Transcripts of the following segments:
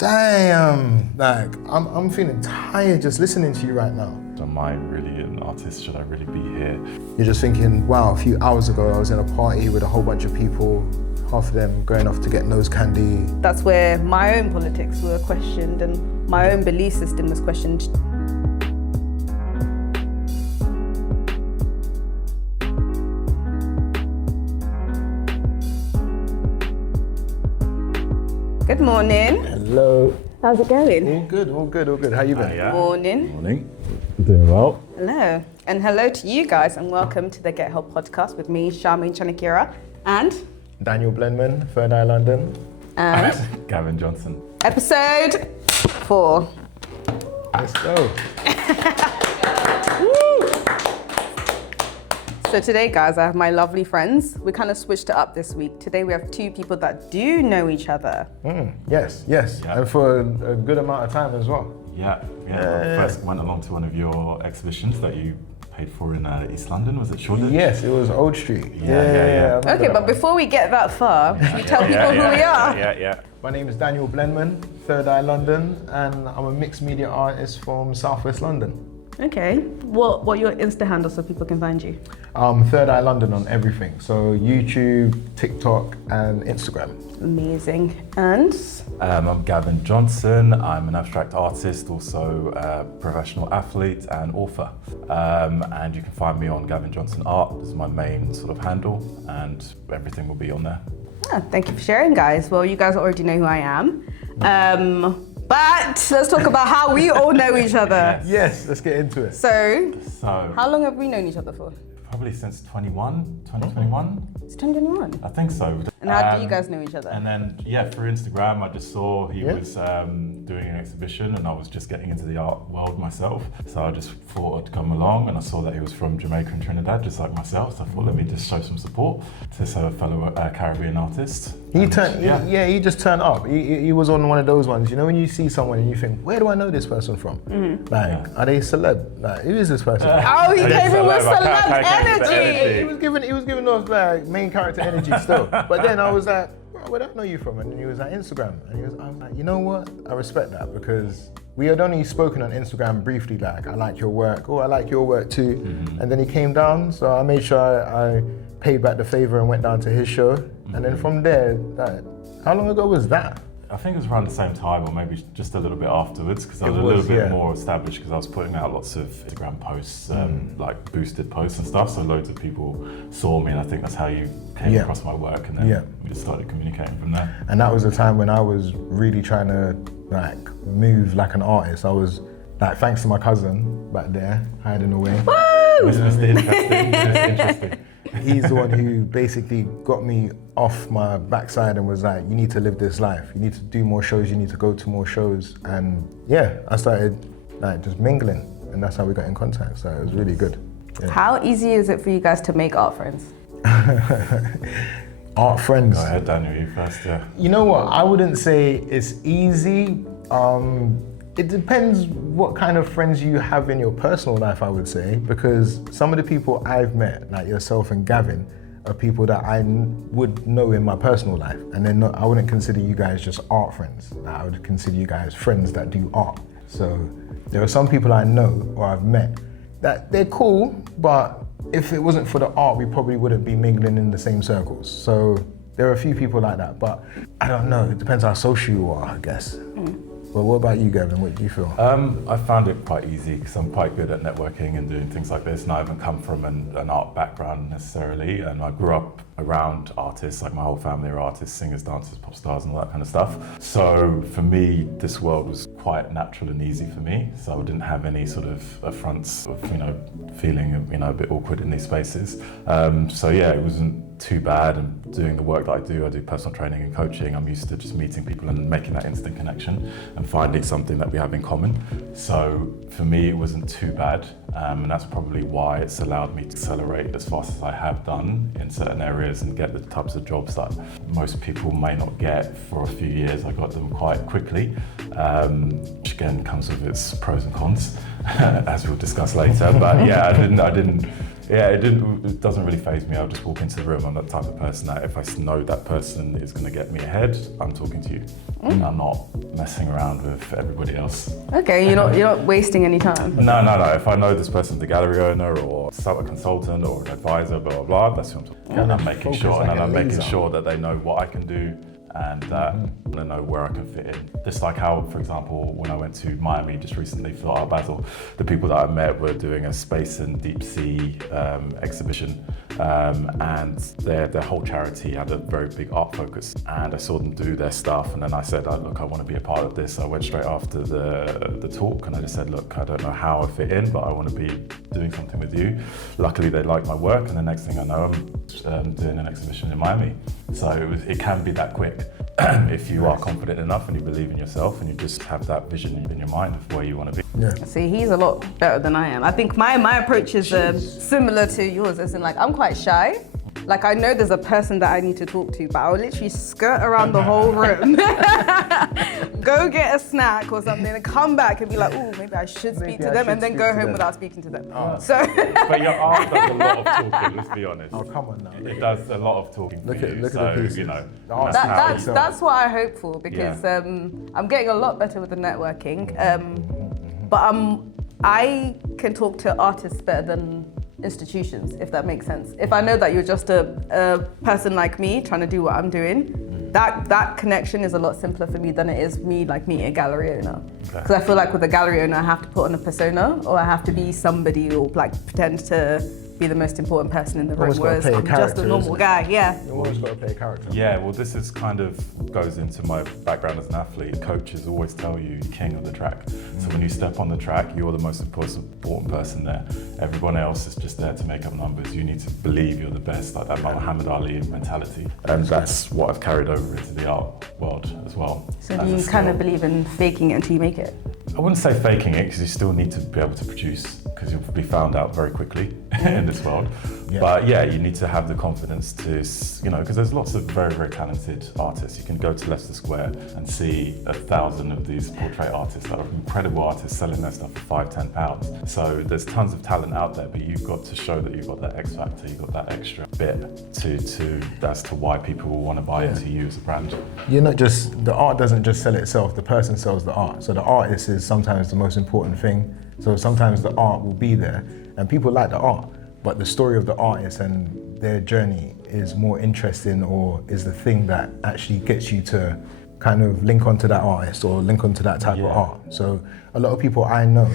Damn, like I'm feeling tired just listening to you right now. Am I really an artist? Should I really be here? You're just thinking, wow, a few hours ago I was in a party with a whole bunch of people, half of them going off to get nose candy. That's where my own politics were questioned and my own belief system was questioned. Good morning. Hello. How's it going? All good, all good, all good. How you been? Yeah. Morning. Morning. Doing well. Hello. And hello to you guys and welcome to the Get Help podcast with me, Charmaine Chanakira, and Daniel Blenman, Third Eye London. and Gavin Johnson. episode 4. Let's go. So today, guys, I have my lovely friends. We kind of switched it up this week. Today we have 2 people that do know each other. Yes. Yeah. And for a good amount of time as well. Yeah. I first went along to one of your exhibitions that you paid for in East London. Was it Shoreditch? Yes, it was Old Street. Yeah. I remember Okay, that but one. before we get that far, should we tell people who we are? Yeah. My name is Daniel Blenman, Third Eye London, and I'm a mixed media artist from Southwest London. Okay. What are your Insta handles so people can find you? Third Eye London on everything, so YouTube, TikTok, and Instagram. Amazing. And I'm Gavin Johnson. I'm an abstract artist, also a professional athlete and author. And you can find me on Gavin Johnson Art. This is my main sort of handle, and everything will be on there. thank you for sharing, guys. Well, you guys already know who I am. But let's talk about how we all know each other. Yes, let's get into it. So, So how long have we known each other for? probably since 2021. It's 2021. I think so. And how do you guys know each other? And then, through Instagram, I just saw he Yeah. was doing an exhibition and I was just getting into the art world myself. So I just thought I'd come along and I saw that he was from Jamaica and Trinidad, just like myself. So I thought, let me just show some support to this fellow Caribbean artist. He And, turned, he just turned up. He was on one of those ones, you know, when you see someone and you think, where do I know this person from? Are they celeb? Like, who is this person? Oh, he came in with celeb energy. He was giving off like main character energy still. But then I was like, where do I know you from? And then he was like, Instagram. And I was like, you know what? I respect that because we had only spoken on Instagram briefly, like, I like your work. Oh, I like your work too. And then he came down, so I made sure I paid back the favor and went down to his show. And then from there, how long ago was that? I think it was around the same time or maybe just a little bit afterwards because I was a was, little bit yeah. more established because I was putting out lots of Instagram posts, like boosted posts and stuff. So loads of people saw me and I think that's how you came Yeah. across my work and then we just started communicating from there. And that was the time when I was really trying to like move like an artist. I was like, thanks to my cousin back there, hiding away. Mr. Interesting. He's the one who basically got me off my backside and was like, you need to live this life. You need to do more shows, you need to go to more shows. And I started like just mingling and that's how we got in contact. So it was really good. Yeah. How easy is it for you guys to make art friends? Art friends. Go ahead, Daniel, you first, yeah. You know what? I wouldn't say it's easy. It depends what kind of friends you have in your personal life, I would say, because some of the people I've met, like yourself and Gavin, are people that I would know in my personal life. And then I wouldn't consider you guys just art friends. I would consider you guys friends that do art. So there are some people I know or I've met that they're cool, but if it wasn't for the art, we probably wouldn't be mingling in the same circles. So there are a few people like that, but I don't know. It depends how social you are, I guess. But what about you, Gavin? What do you feel? I found it quite easy because I'm quite good at networking and doing things like this, and I haven't come from an art background necessarily, and I grew up around artists, like my whole family are artists, singers, dancers, pop stars and all that kind of stuff. So for me, this world was quite natural and easy for me, so I didn't have any sort of affronts of, feeling, a bit awkward in these spaces. It wasn't too bad, and doing the work that I do personal training and coaching, I'm used to just meeting people and making that instant connection and finding something that we have in common. So for me, it wasn't too bad, and that's probably why it's allowed me to accelerate as fast as I have done in certain areas and get the types of jobs that most people may not get for a few years. I got them quite quickly, which again comes with its pros and cons, as we'll discuss later. But yeah, I didn't Yeah, it doesn't really faze me. I'll just walk into the room. I'm that type of person that if I know that person is going to get me ahead, I'm talking to you. I'm not messing around with everybody else. Okay, you're not wasting any time. No. If I know this person's the gallery owner or a consultant or an advisor, blah, blah, blah, that's who I'm talking to. And I'm making sure that they know what I can do and they know where I can fit in. Just like how, for example, when I went to Miami just recently for Art Basel, the people that I met were doing a space and deep sea exhibition, and their whole charity had a very big art focus. And I saw them do their stuff, and then I said, look, I want to be a part of this. I went straight after the talk, and I just said, look, I don't know how I fit in, but I want to be doing something with you. Luckily, they liked my work, and the next thing I know, I'm doing an exhibition in Miami. So it can be that quick if you are confident enough and you believe in yourself and you just have that vision in your mind of where you want to be. Yeah. See, he's a lot better than I am. I think my approach is similar to yours, as in like I'm quite shy. Like I know there's a person that I need to talk to, but I'll literally skirt around the whole room, go get a snack or something, and come back and be like, oh, maybe I should speak to them, and then go home without speaking to them. So. But your art does a lot of talking. Let's be honest. Oh, come on now. It does a lot of talking. Look for at you, the pieces. You know, That's what I hope for, because I'm getting a lot better with the networking. But I can talk to artists better than institutions, if that makes sense. If I know that you're just a person like me trying to do what I'm doing, that connection is a lot simpler for me than it is me like meeting a gallery owner. Because I feel like with a gallery owner, I have to put on a persona, or I have to be somebody, or like pretend to be the most important person in the room, whereas I'm just a normal guy. Yeah. You always got to play a character. Yeah, well, this is kind of goes into my background as an athlete. Coaches always tell you you're king of the track. So when you step on the track, you're the most important person there. Everyone else is just there to make up numbers. You need to believe you're the best, like that Muhammad Ali mentality. And that's what I've carried over into the art world as well. So do you kind of believe in faking it until you make it? I wouldn't say faking it, because you still need to be able to produce, because you'll be found out very quickly in this world. Yeah. But yeah, you need to have the confidence to, because there's lots of very, very talented artists. You can go to Leicester Square and see 1,000 of these portrait artists that are incredible artists selling their stuff for £5, £10. So there's tons of talent out there, but you've got to show that you've got that X factor, you've got that extra bit as to why people will want to buy into you as a brand. You're not just, the art doesn't just sell itself, the person sells the art. So the artist is sometimes the most important thing. So sometimes the art will be there and people like the art, but the story of the artist and their journey is more interesting, or is the thing that actually gets you to kind of link onto that artist or link onto that type of art. So a lot of people I know,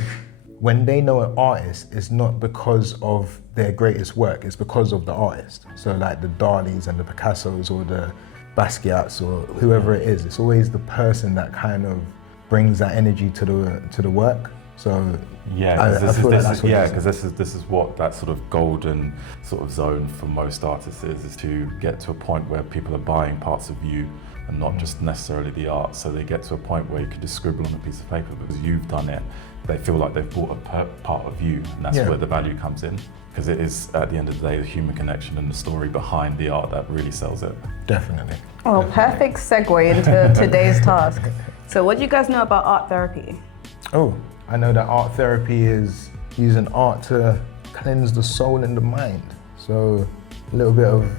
when they know an artist, it's not because of their greatest work, it's because of the artist. So like the Dalis and the Picassos or the Basquiats or whoever it is, it's always the person that kind of brings that energy to the work. So because this is what that sort of golden sort of zone for most artists is to get to a point where people are buying parts of you and not just necessarily the art. So they get to a point where you can just scribble on a piece of paper because you've done it. They feel like they've bought a part of you, and that's where the value comes in. Because it is, at the end of the day, the human connection and the story behind the art that really sells it. Definitely. Well, perfect segue into today's task. So what do you guys know about art therapy? Oh, I know that art therapy is using art to cleanse the soul and the mind. So a little bit of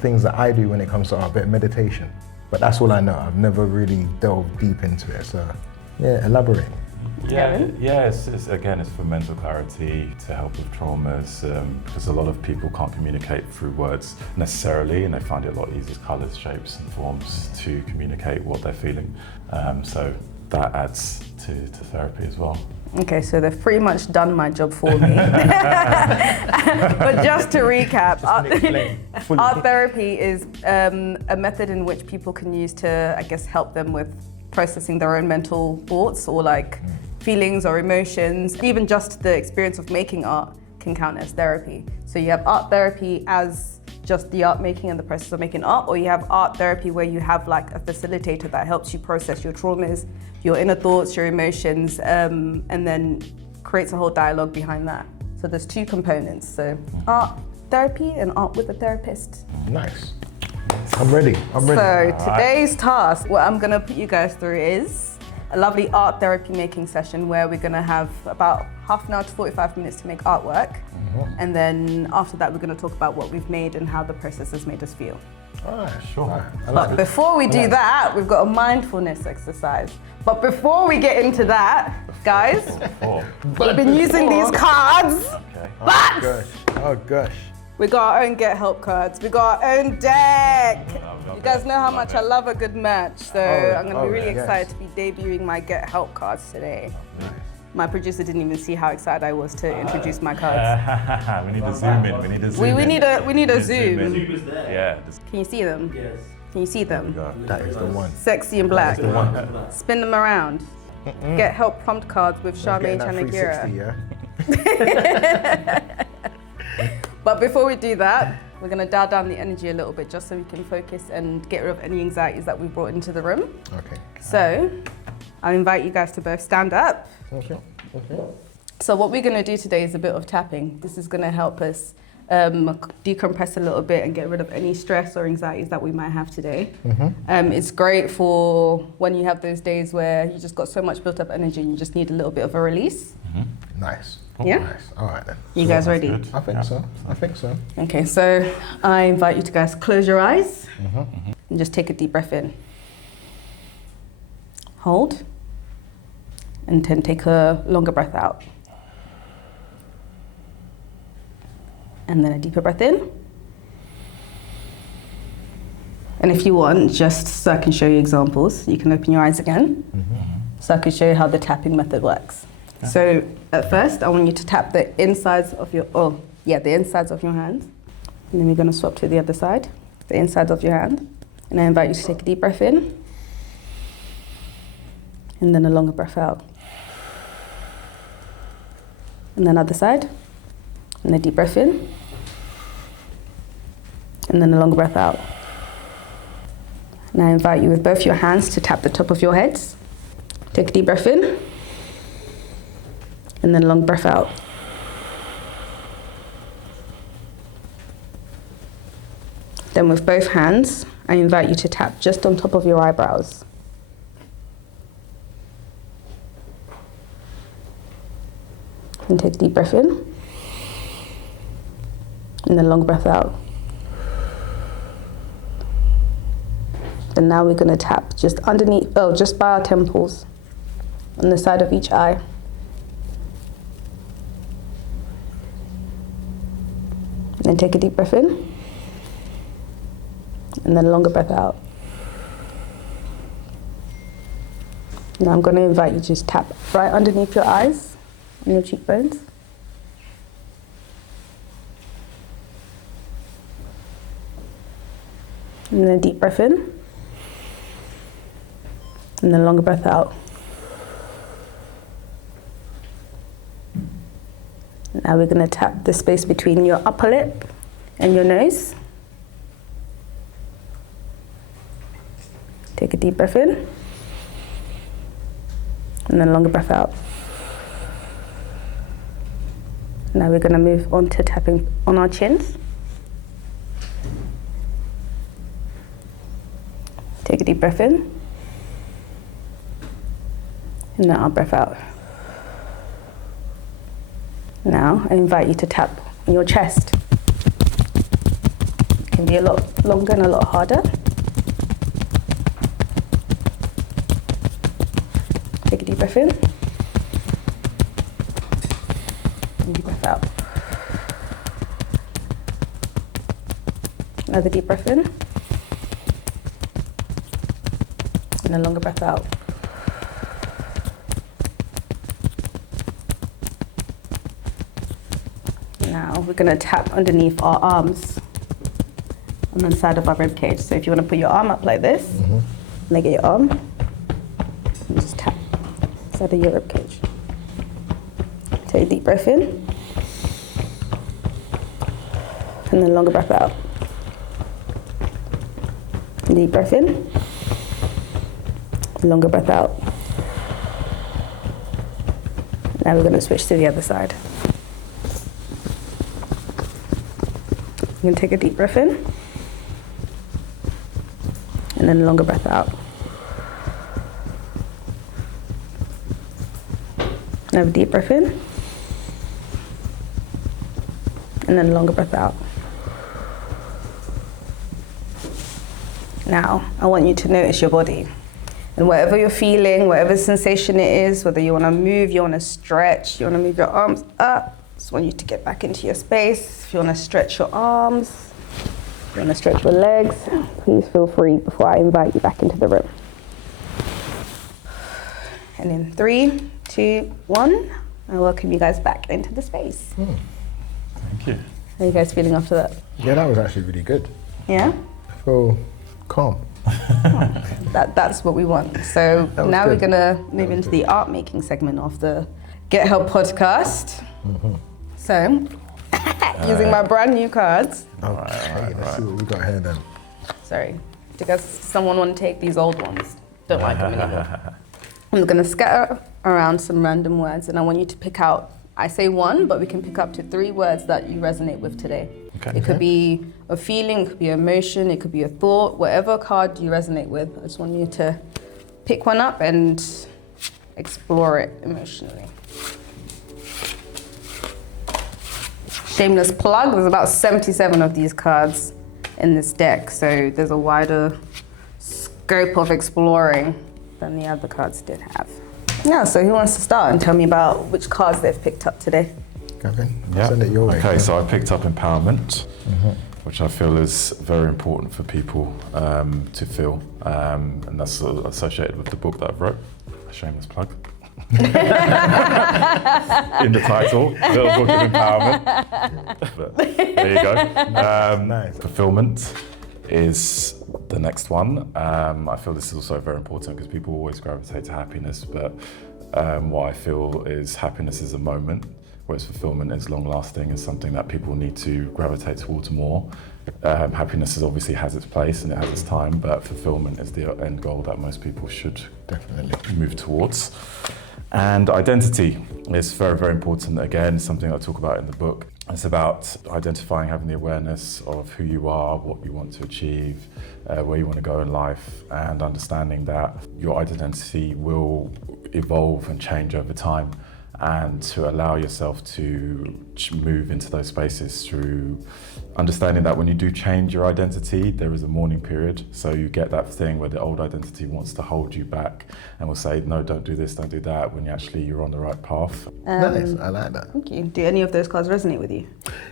things that I do when it comes to art, a bit of meditation. But that's all I know. I've never really delved deep into it. So yeah, elaborate. It's for mental clarity, to help with traumas, because a lot of people can't communicate through words necessarily, and they find it a lot easier, colours, shapes and forms, to communicate what they're feeling. So that adds to therapy as well. Okay, so they've pretty much done my job for me. But just to recap, art therapy is a method in which people can use to, I guess, help them with processing their own mental thoughts or like feelings or emotions. Even just the experience of making art can count as therapy. So you have art therapy as just the art making and the process of making art, or you have art therapy where you have like a facilitator that helps you process your traumas, your inner thoughts, your emotions, and then creates a whole dialogue behind that. So there's two components, so art therapy and art with a therapist. Nice. I'm ready. So today's task, what I'm gonna put you guys through is a lovely art therapy making session where we're gonna have about half an hour to 45 minutes to make artwork. And then after that, we're gonna talk about what we've made and how the process has made us feel. All right, Sure. All right. I like But it. before we do that, we've got a mindfulness exercise. But before we get into that, guys, Oh, we've been using these cards, okay. but Gosh. Oh gosh. we got our own Get Help cards. We got our own deck. You guys know how much I love a good match, so I'm gonna be really yes. excited to be debuting my Get Help cards today. My producer didn't even see how excited I was to introduce my cards. We need to zoom in. We need to zoom We in. need a zoom. in. Zoom is there. Yeah. Just Can you see them? Yes. Can you see them? go. That is the one. Sexy and black. The one. Spin them around. Get Help prompt cards with Charmaine Getting that 360, Chanakira. yeah? But before we do that, we're gonna dial down the energy a little bit just so we can focus and get rid of any anxieties that we brought into the room. Okay. So, I'll invite you guys to both stand up. Okay. So what we're gonna do today is a bit of tapping. This is gonna help us decompress a little bit and get rid of any stress or anxieties that we might have today. It's great for when you have those days where you just got so much built up energy and you just need a little bit of a release. Nice. Yeah? Nice. All right then. You guys ready? Good. I think so. I think so. Okay, so I invite you to guys close your eyes and just take a deep breath in. Hold. And then take a longer breath out. And then a deeper breath in. And if you want, just so I can show you examples, you can open your eyes again. So I can show you how the tapping method works. So at first, I want you to tap the insides of your, the insides of your hands. And then we're gonna swap to the other side, the insides of your hand. And I invite you to take a deep breath in. And then a longer breath out. And then other side. And a deep breath in. And then a longer breath out. And I invite you with both your hands to tap the top of your heads. Take a deep breath in. And then a long breath out. Then with both hands, I invite you to tap just on top of your eyebrows. And take a deep breath in. And then a long breath out. And now we're going to tap just underneath, just by our temples, on the side of each eye. And then take a deep breath in. And then a longer breath out. Now I'm going to invite you to just tap right underneath your eyes, on your cheekbones. And then a deep breath in. And then a longer breath out. Now we're going to tap the space between your upper lip and your nose. Take a deep breath in. And then a longer breath out. Now we're going to move on to tapping on our chins. Take a deep breath in. And then I'll breath out. Now I invite you to tap on your chest. It can be a lot longer and a lot harder. Take a deep breath in. And deep breath out. Another deep breath in. And a longer breath out. Now we're going to tap underneath our arms on the side of our rib cage. So if you want to put your arm up like this, leg at your arm, and just tap side of your rib cage. Take a deep breath in, and then longer breath out. Deep breath in, longer breath out. Now we're going to switch to the other side. You're going to take a deep breath in, and then a longer breath out. Have a deep breath in. And then a longer breath out. Now, I want you to notice your body. And whatever you're feeling, whatever sensation it is, whether you want to move, you want to stretch, you want to move your arms up, just want you to get back into your space. If you want to stretch your arms, if you want to stretch your legs, please feel free before I invite you back into the room. And in 3, 2, 1, I welcome you guys back into the space. Thank you. How are you guys feeling after that? Yeah, that was actually really good. Yeah? I feel calm. That's what we want. So now good. we're gonna move into the art making segment of the Get Help podcast. So, using my brand new cards. Okay, let's see what we got here then. Sorry, does someone want to take these old ones? Don't like them anymore. I'm gonna scatter around some random words, and I want you to pick out. I say one, but we can pick up to 3 words that you resonate with today. Okay. It could be a feeling, it could be an emotion, it could be a thought, whatever card you resonate with. I just want you to pick one up and explore it emotionally. Shameless plug, there's about 77 of these cards in this deck, so there's a wider scope of exploring than the other cards did have. Yeah, so who wants to start and tell me about which cards they've picked up today? Gavin, Yeah. send it your way. Okay, so I picked up empowerment, which I feel is very important for people to feel, and that's sort of associated with the book that I've wrote. A shameless plug. In the title, Little Book of Empowerment. But there you go. Nice. Fulfillment is the next one. I feel this is also very important because people always gravitate to happiness, but what I feel is happiness is a moment, whereas fulfillment is long-lasting, is something that people need to gravitate towards more. Happiness obviously has its place and it has its time, but fulfillment is the end goal that most people should Definitely move towards. And identity is very, very important. Again, something I talk about in the book. It's about identifying, having the awareness of who you are, what you want to achieve, where you want to go in life, and understanding that your identity will evolve and change over time, and to allow yourself to move into those spaces through understanding that when you do change your identity, there is a mourning period. So you get that thing where the old identity wants to hold you back and will say, no, don't do this, don't do that, when you're on the right path. nice. I like that. Thank you. Do any of those cards resonate with you?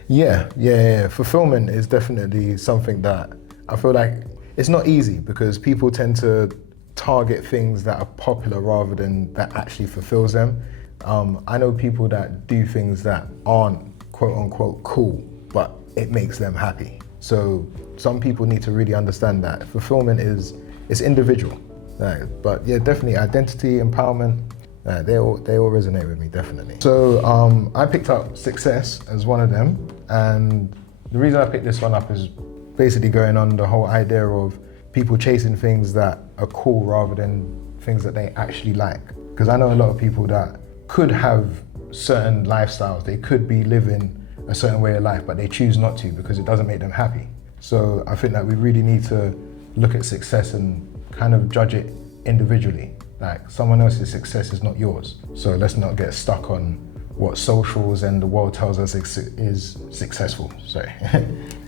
Yeah. Fulfillment is definitely something that I feel like it's not easy because people tend to target things that are popular rather than that actually fulfills them. I know people that do things that aren't quote unquote cool, but it makes them happy. So some people need to really understand that fulfillment is individual. But yeah, definitely identity, empowerment, they all resonate with me, definitely. So I picked up success as one of them, and the reason I picked this one up is basically going on the whole idea of people chasing things that are cool rather than things that they actually like. Because I know a lot of people that could have certain lifestyles, they could be living a certain way of life, but they choose not to because it doesn't make them happy. So I think that we really need to look at success and kind of judge it individually. Like someone else's success is not yours. So let's not get stuck on what socials and the world tells us is successful. Sorry.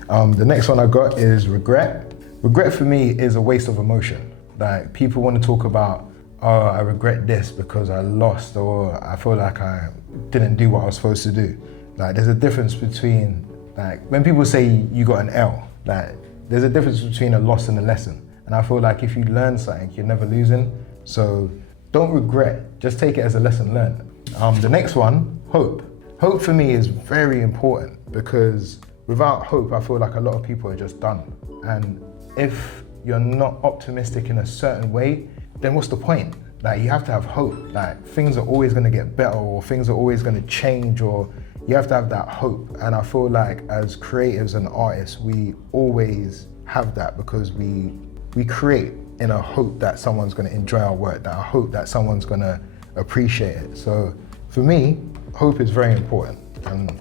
The next one I got is regret. Regret for me is a waste of emotion. Like people want to talk about, oh, I regret this because I lost, or I feel like I didn't do what I was supposed to do. Like there's a difference between, like when people say you got an L, like there's a difference between a loss and a lesson. And I feel like if you learn something, you're never losing. So don't regret, just take it as a lesson learned. The next one, hope. Hope for me is very important because without hope, I feel like a lot of people are just done. And if you're not optimistic in a certain way, then what's the point? Like you have to have hope. Like things are always gonna get better, or things are always gonna change, or you have to have that hope. And I feel like as creatives and artists, we always have that because we create in a hope that someone's gonna enjoy our work, that I hope that someone's gonna appreciate it. So for me, hope is very important, and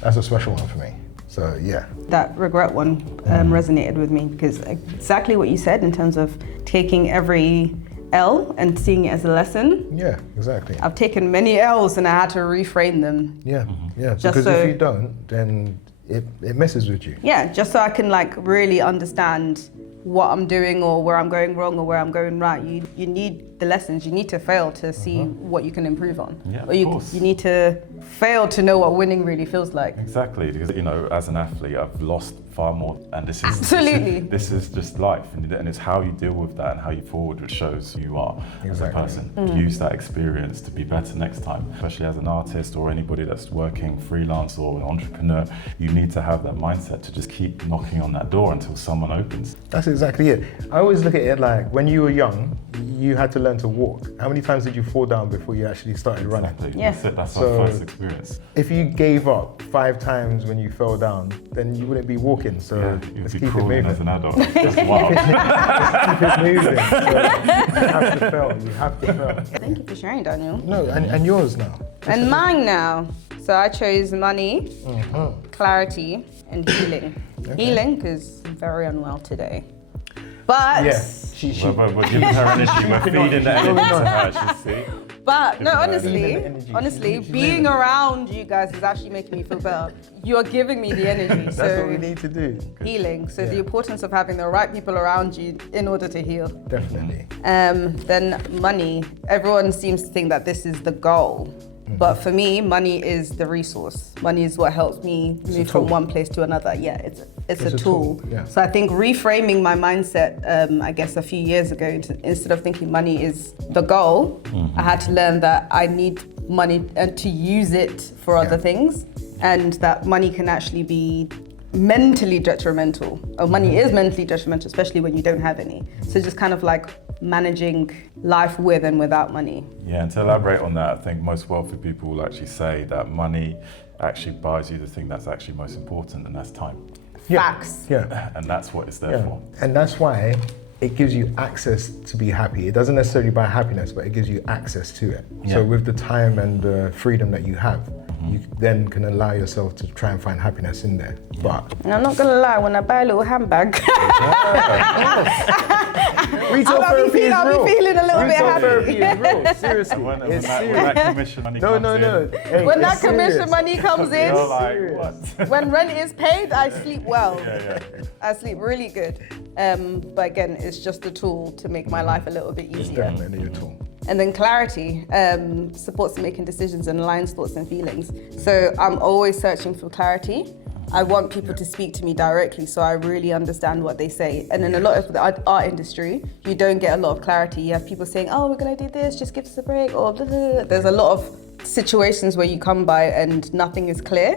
that's a special one for me. So yeah. That regret one resonated with me because exactly what you said in terms of taking every L and seeing it as a lesson. Yeah, exactly. I've taken many L's and I had to reframe them. Yeah, yeah. Just Because so- if you don't, then it messes with you. Yeah, just so I can like really understand what I'm doing or where I'm going wrong or where I'm going right. You need the lessons. You need to fail to see what you can improve on. Yeah, or of course. you need to fail to know what winning really feels like. Exactly, because as an athlete, I've lost far more, and this is Absolutely. this is just life, and it's how you deal with that and how you forward which shows who you are Exactly. as a person. Use that experience to be better next time, especially as an artist or anybody that's working freelance or an entrepreneur. You need to have that mindset to just keep knocking on that door until someone opens. That's exactly it. I always look at it like when you were young, you had to learn to walk. How many times did you fall down before you actually started running? Exactly. Yeah. That's it. That's So- our first experience. If you gave up 5 times when you fell down, then you wouldn't be walking. So You'd let's be keep it crawling moving. as an adult. That's wild. Keep it moving. So you have to fail. You have to fail. Thank you for sharing, Daniel. No, and yours now. And mine now. So I chose money, clarity, and healing. Healing, because I'm very unwell today. But, Yeah. She We're giving her energy. We're feeding the energy to her. She see. but no, Feeling honestly, the energy. She's being moving. around you guys is actually making me feel better. You are giving me the energy. That's So what we need to do. healing. So the Yeah. importance of having the right people around you in order to heal. Definitely. Then money. Everyone seems to think that this is the goal. But for me, money is the resource. Money is what helps me move from tool. one place to another. Yeah, it's a a tool. tool, yeah. So I think reframing my mindset, I guess a few years ago, instead of thinking money is the goal, I had to learn that I need money and to use it for other Yeah. things, and that money can actually be mentally detrimental. Or money is mentally detrimental, especially when you don't have any. So just kind of like managing life with and without money. Yeah, and to elaborate on that, I think most wealthy people will actually say that money actually buys you the thing that's actually most important, and that's time. Yeah. Facts. Yeah. And that's what it's there Yeah. for. And that's why it gives you access to be happy. It doesn't necessarily buy happiness, but it gives you access to it. Yeah. So with the time and the freedom that you have, you then can allow yourself to try and find happiness in there. But And I'm not gonna lie, when I buy a little handbag, retail I'll be feeling a little bit Retail happy. therapy is real. Seriously, When it's that serious. commission money No, comes no, in, no. Hey, when it's that commission serious. money comes in, you're like, what? when rent is paid, I sleep well. Yeah. I sleep really good. But again, it's just a tool to make my life a little bit It's easier. definitely a tool. And then clarity supports making decisions and aligns thoughts and feelings. So I'm always searching for clarity. I want people to speak to me directly so I really understand what they say. And in a lot of the art industry, you don't get a lot of clarity. You have people saying, oh, we're gonna do this, just give us a break, or blah, blah, blah. There's a lot of situations where you come by and nothing is clear.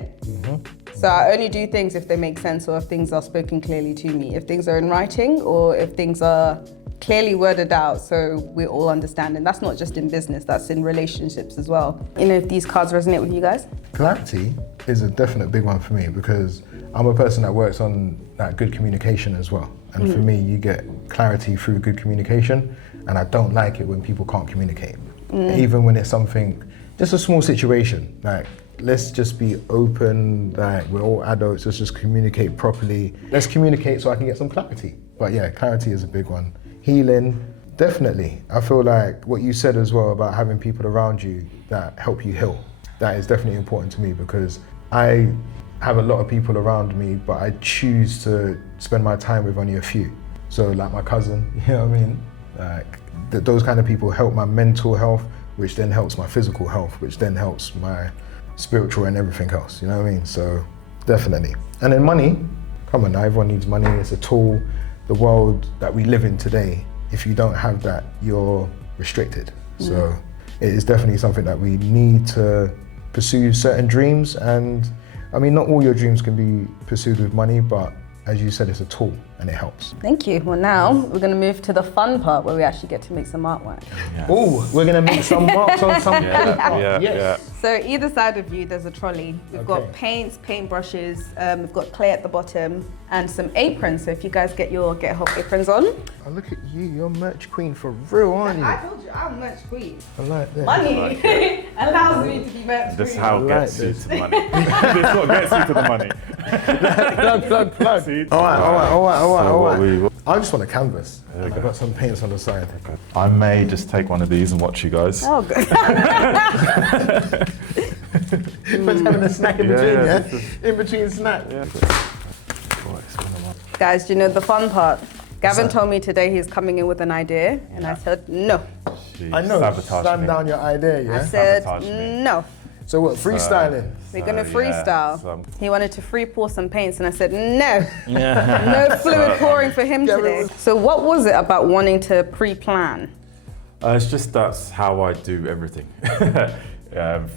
So I only do things if they make sense or if things are spoken clearly to me. If things are in writing or if things are clearly worded out so we all understand. And that's not just in business, that's in relationships as well. You know, if these cards resonate with you guys? Clarity is a definite big one for me because I'm a person that works on that good communication as well. And for me, you get clarity through good communication, and I don't like it when people can't communicate. Even when it's something, just a small situation, like let's just be open, like we're all adults, let's just communicate properly. Let's communicate so I can get some clarity. But yeah, clarity is a big one. Healing, definitely. I feel like what you said as well about having people around you that help you heal, that is definitely important to me because I have a lot of people around me, but I choose to spend my time with only a few. So like my cousin, you know what I mean? Like those kind of people help my mental health, which then helps my physical health, which then helps my spiritual and everything else, you know what I mean? So definitely. And then money, come on now, everyone needs money, it's a tool. The world that we live in today, if you don't have that, you're restricted. So it is definitely something that we need to pursue certain dreams. And I mean, not all your dreams can be pursued with money, but as you said, it's a tool and it helps. Thank you. Well, now we're going to move to the fun part where we actually get to make some artwork. Oh, we're gonna make some marks on some paper. Yeah. Yes. So either side of you, there's a trolley. We've got paints, paint brushes, we've got clay at the bottom, and some aprons. So if you guys get your Get Help aprons on. Oh, look at you, you're merch queen for real, aren't you? I told you, I'm merch queen. I like that. Money allows me to be merch queen. This is how it I gets like you this. to the money. This is what gets you to the money. Plug. See? All right. So what I just want a canvas. And I've got some paints on the side. I may just take one of these and watch you guys. Oh, good. Everyone's having a snack in between, yeah? In between snack. Yeah. Guys, do you know the fun part? Gavin What's that? told me today he's coming in with an idea, and I said no. I know, Sabotaged stand me. down your idea, I yeah? said Sabotaged me. no. So what, freestyling? We're gonna So, freestyle. so He wanted to free pour some paints, and I said no. No fluid pouring for him Gavin today. was- So what was it about wanting to pre-plan? It's just that's how I do everything.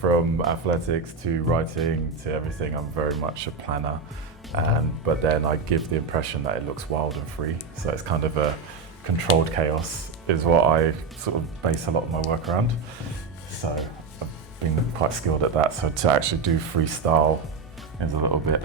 From athletics to writing to everything, I'm very much a planner. But then I give the impression that it looks wild and free. So it's kind of a controlled chaos is what I sort of base a lot of my work around. So I've been quite skilled at that. So to actually do freestyle is a little bit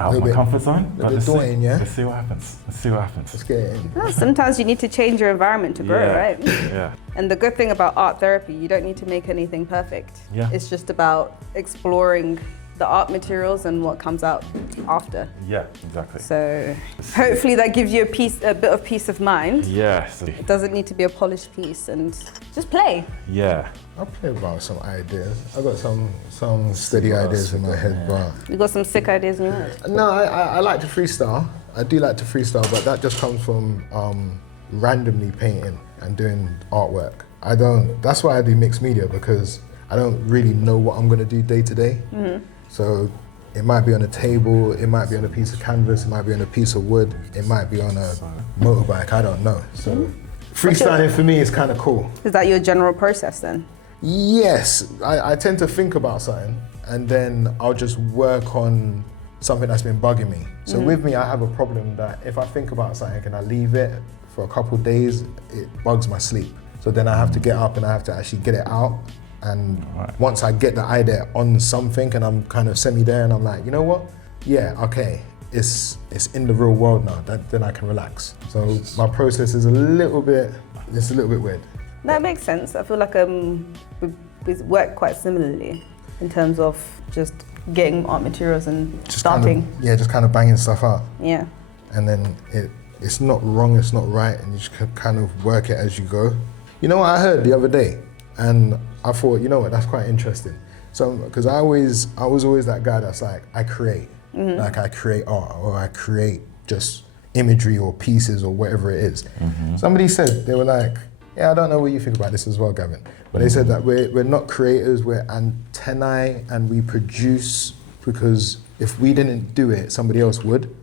out of my comfort zone. A bit daunting, yeah? Let's see what happens. Let's see what happens. Let's get it in. Well, sometimes you need to change your environment to grow, right? Yeah. And the good thing about art therapy, you don't need to make anything perfect. Yeah. It's just about exploring the art materials and what comes out after. Yeah, exactly. So hopefully that gives you a bit of peace of mind. Yeah. So, It doesn't need to be a polished piece, and just play. yeah. I'll play about some ideas. I've got some steady ideas in my head, but You got some sick ideas in your head. no, I like to freestyle. I do like to freestyle, but that just comes from randomly painting and doing artwork. That's why I do mixed media, because I don't really know what I'm gonna do day to day. So it might be on a table, it might be on a piece of canvas, it might be on a piece of wood, it might be on a motorbike, I don't know. So freestyling for me is kind of cool. Is that your general process then? Yes, I tend to think about something and then I'll just work on something that's been bugging me. So with me, I have a problem that if I think about something and I leave it for a couple of days, it bugs my sleep. So then I have to get up and I have to actually get it out. And once I get the idea on something and I'm kind of semi there and I'm like, you know what? Yeah, okay, it's in the real world now, then I can relax. So my process is a little bit weird. That makes sense. I feel like we work quite similarly in terms of just getting art materials and starting. Just kind of banging stuff out. Yeah. And then it's not wrong, it's not right, and you just kind of work it as you go. You know what I heard the other day? And I thought, you know what, that's quite interesting. So, because I was always that guy that's like, I create. Like I create art or I create just imagery or pieces or whatever it is. Somebody said, they were like, yeah, I don't know what you think about this as well, Gavin. But they said that we're not creators, we're antennae and we produce because if we didn't do it, somebody else would.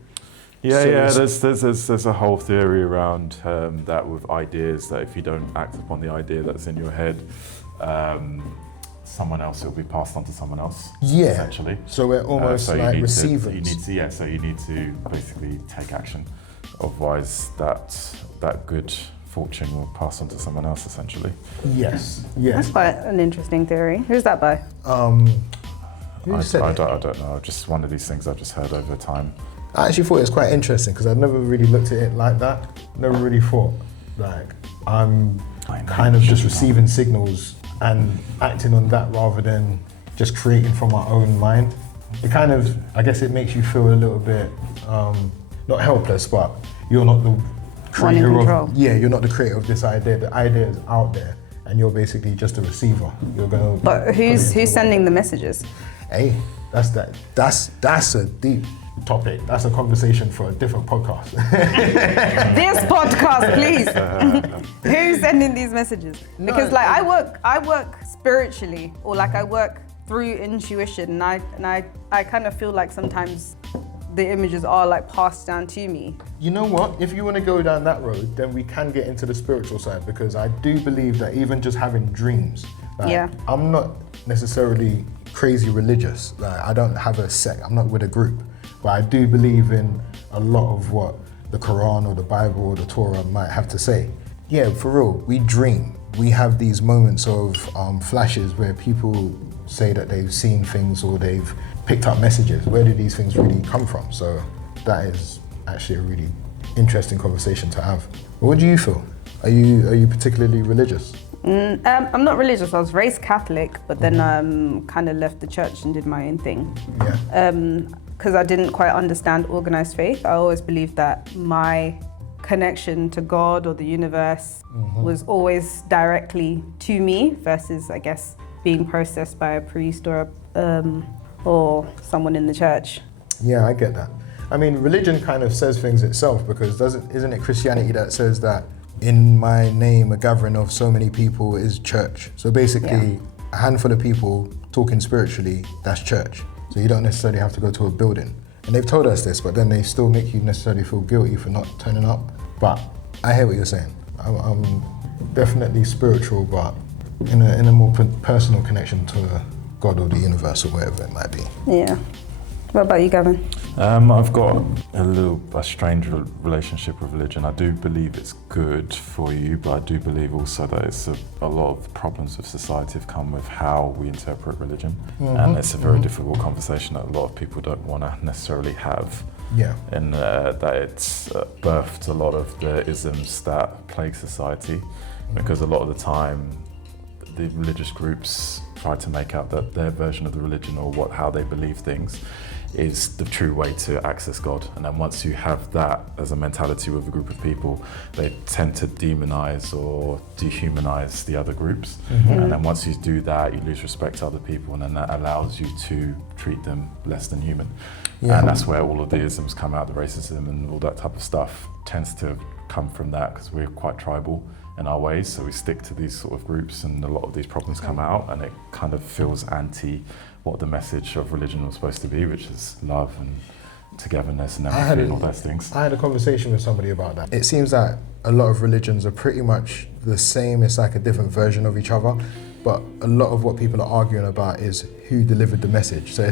Yeah, So there's a whole theory around that with ideas, that if you don't act upon the idea that's in your head, someone else, it'll be passed on to someone else. Yeah. Essentially. So we're almost so you like need receivers. so you need to basically take action. Otherwise, that good fortune will pass on to someone else, essentially. Yes. That's quite an interesting theory. Who's that by? Who said I it? don't know. Just one of these things I've just heard over time. I actually thought it was quite interesting because I'd never really looked at it like that. Never really thought like I'm kind of just receiving signals and acting on that rather than just creating from my own mind. It kind of, I guess it makes you feel a little bit, not helpless, but you're not the creator control. of, you're not the creator of this idea. The idea is out there and you're basically just a receiver. You're gonna. But who's sending the messages? Hey, that's a deep topic. That's a conversation for a different podcast. This podcast, please. Who's sending these messages? Because like I work spiritually, or like I work through intuition, and I kind of feel like sometimes the images are like passed down to me. You know what? If you want to go down that road, then we can get into the spiritual side because I do believe that even just having dreams, like, I'm not necessarily crazy religious. Like, I don't have a sect. I'm not with a group. But I do believe in a lot of what the Quran or the Bible or the Torah might have to say. Yeah, for real, we dream. We have these moments of flashes where people say that they've seen things or they've picked up messages. Where do these things really come from? So that is actually a really interesting conversation to have. What do you feel? Are you particularly religious? I'm not religious. I was raised Catholic, but then kind of left the church and did my own thing. Yeah. Because I didn't quite understand organized faith. I always believed that my connection to God or the universe was always directly to me versus, I guess, being processed by a priest or someone in the church. Yeah, I get that. I mean, religion kind of says things itself, because isn't it Christianity that says that in my name a gathering of so many people is church? So basically, a handful of people talking spiritually, that's church. So you don't necessarily have to go to a building. And they've told us this, but then they still make you necessarily feel guilty for not turning up. But I hear what you're saying. I'm definitely spiritual, but in a more personal connection to God or the universe or whatever it might be. Yeah. What about you, Gavin? I've got a strange relationship with religion. I do believe it's good for you, but I do believe also that it's a lot of problems with society have come with how we interpret religion. And it's a very difficult conversation that a lot of people don't want to necessarily have. Yeah. And that it's birthed a lot of the isms that plague society, because a lot of the time the religious groups try to make out that their version of the religion or how they believe things is the true way to access God. And then once you have that as a mentality with a group of people, they tend to demonize or dehumanize the other groups. And then once you do that, you lose respect to other people, and then that allows you to treat them less than human. And that's where all of the isms come out, the racism and all that type of stuff tends to come from that, because we're quite tribal in our ways, so we stick to these sort of groups, and a lot of these problems come out, and it kind of feels anti what the message of religion was supposed to be, which is love and togetherness and everything and all those things. I had a conversation with somebody about that. It seems that a lot of religions are pretty much the same. It's like a different version of each other, but a lot of what people are arguing about is who delivered the message. So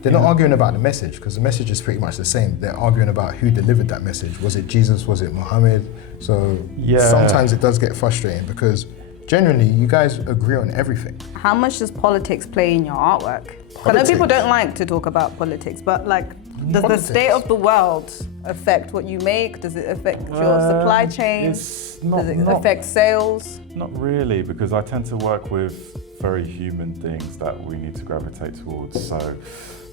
they're not arguing about the message, because the message is pretty much the same. They're arguing about who delivered that message. Was it Jesus? Was it Muhammad? So sometimes it does get frustrating, because generally you guys agree on everything. How much does politics play in your artwork? I know people don't like to talk about politics, but does the state of the world affect what you make? Does it affect your supply chain? Does it affect sales? Not really, because I tend to work with very human things that we need to gravitate towards. So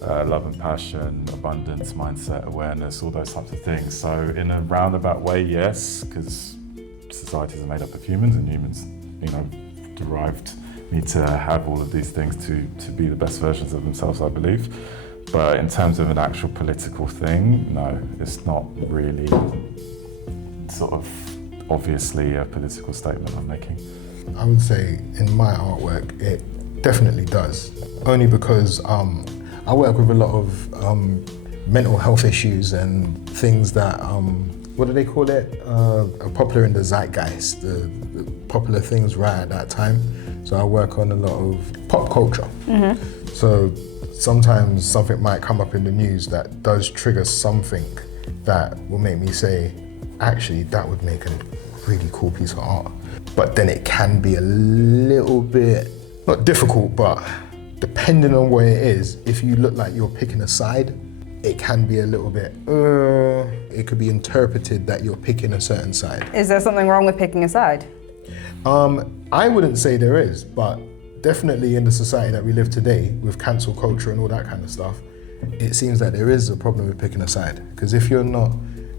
love and passion, abundance, mindset, awareness, all those types of things. So in a roundabout way, yes, because societies are made up of humans, and humans, need to have all of these things to be the best versions of themselves, I believe. But in terms of an actual political thing, no, it's not really sort of obviously a political statement I'm making. I would say in my artwork, it definitely does. Only because I work with a lot of mental health issues and things that, what do they call it? Are popular in the zeitgeist, the popular things right at that time. So I work on a lot of pop culture. So sometimes something might come up in the news that does trigger something that will make me say, actually, that would make a really cool piece of art. But then it can be a little bit, not difficult, but depending on what it is, if you look like you're picking a side, it can be a little bit, it could be interpreted that you're picking a certain side. Is there something wrong with picking a side? I wouldn't say there is, but definitely in the society that we live today, with cancel culture and all that kind of stuff, it seems that there is a problem with picking a side. Because if you're not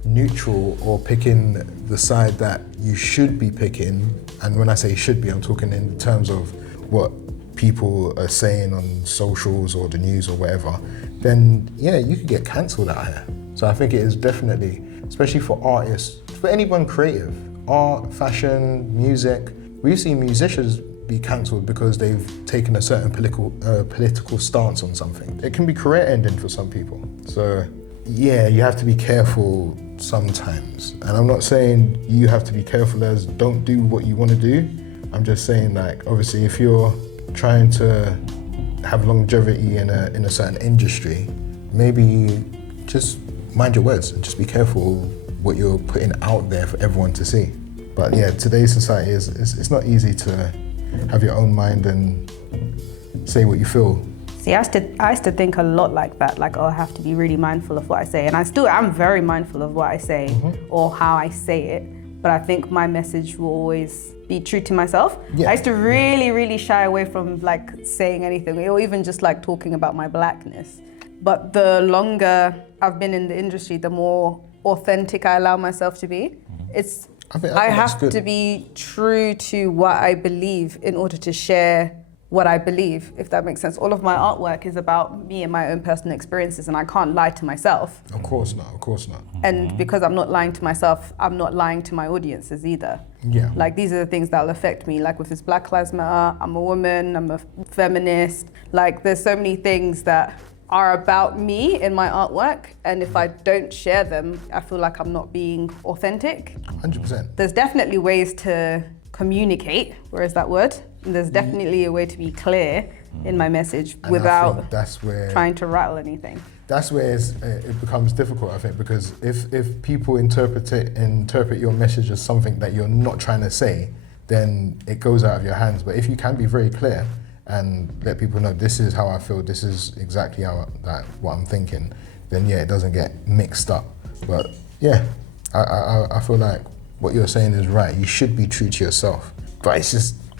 neutral or picking the side that you should be picking, and when I say should be, I'm talking in terms of what people are saying on socials or the news or whatever, then yeah, you could get cancelled out here. So I think it is definitely, especially for artists, for anyone creative, art, fashion, music, we've seen musicians be cancelled because they've taken a certain political stance on something. It can be career ending for some people. So yeah, you have to be careful sometimes. And I'm not saying you have to be careful as don't do what you want to do. I'm just saying, like, obviously if you're trying to have longevity in a certain industry, maybe just mind your words and just be careful what you're putting out there for everyone to see. But yeah, today's society it's not easy to have your own mind and say what you feel. See, I used to think a lot like that, like, oh, I have to be really mindful of what I say. And I still am very mindful of what I say or how I say it. But I think my message will always be true to myself. Yeah. I used to really, really shy away from like saying anything or even just like talking about my blackness. But the longer I've been in the industry, the more authentic I allow myself to be. I have to be true to what I believe in order to share what I believe, if that makes sense. All of my artwork is about me and my own personal experiences, and I can't lie to myself. Of course not. And because I'm not lying to myself, I'm not lying to my audiences either. Yeah. Like, these are the things that will affect me. Like with this Black Lives Matter, I'm a woman, I'm a feminist. Like, there's so many things that are about me in my artwork, and if I don't share them, I feel like I'm not being authentic. 100%. There's definitely ways to communicate, where is that word? And there's definitely a way to be clear in my message And without that's where trying to rattle anything. That's where it becomes difficult, I think, because if people interpret your message as something that you're not trying to say, then it goes out of your hands. But if you can be very clear and let people know this is how I feel, this is exactly what I'm thinking, then yeah, it doesn't get mixed up. But yeah, I feel like what you're saying is right. You should be true to yourself, but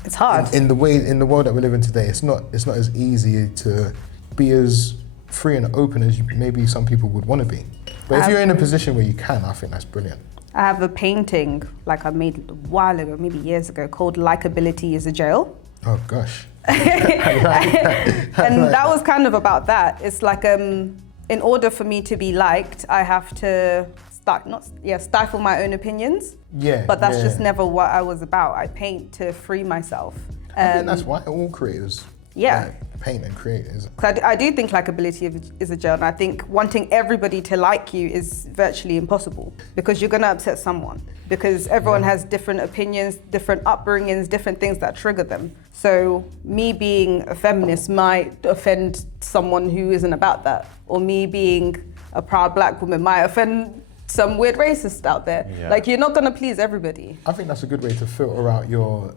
it's hard in the world that we live in today. It's not as easy to be as free and open as maybe some people would want to be. But if you're in a position where you can, I think that's brilliant. I have a painting like I made a while ago, maybe years ago, called "Likeability is a Jail." Oh gosh. And that was kind of about that. It's like, in order for me to be liked, I have to stifle my own opinions. Yeah. But that's just never what I was about. I paint to free myself. I think that's why all creators paint and create. I do think likability is a jail, and I think wanting everybody to like you is virtually impossible, because you're going to upset someone, because everyone has different opinions, different upbringings, different things that trigger them. So me being a feminist might offend someone who isn't about that, or me being a proud Black woman might offend some weird racist out there. Yeah. Like, you're not going to please everybody. I think that's a good way to filter out your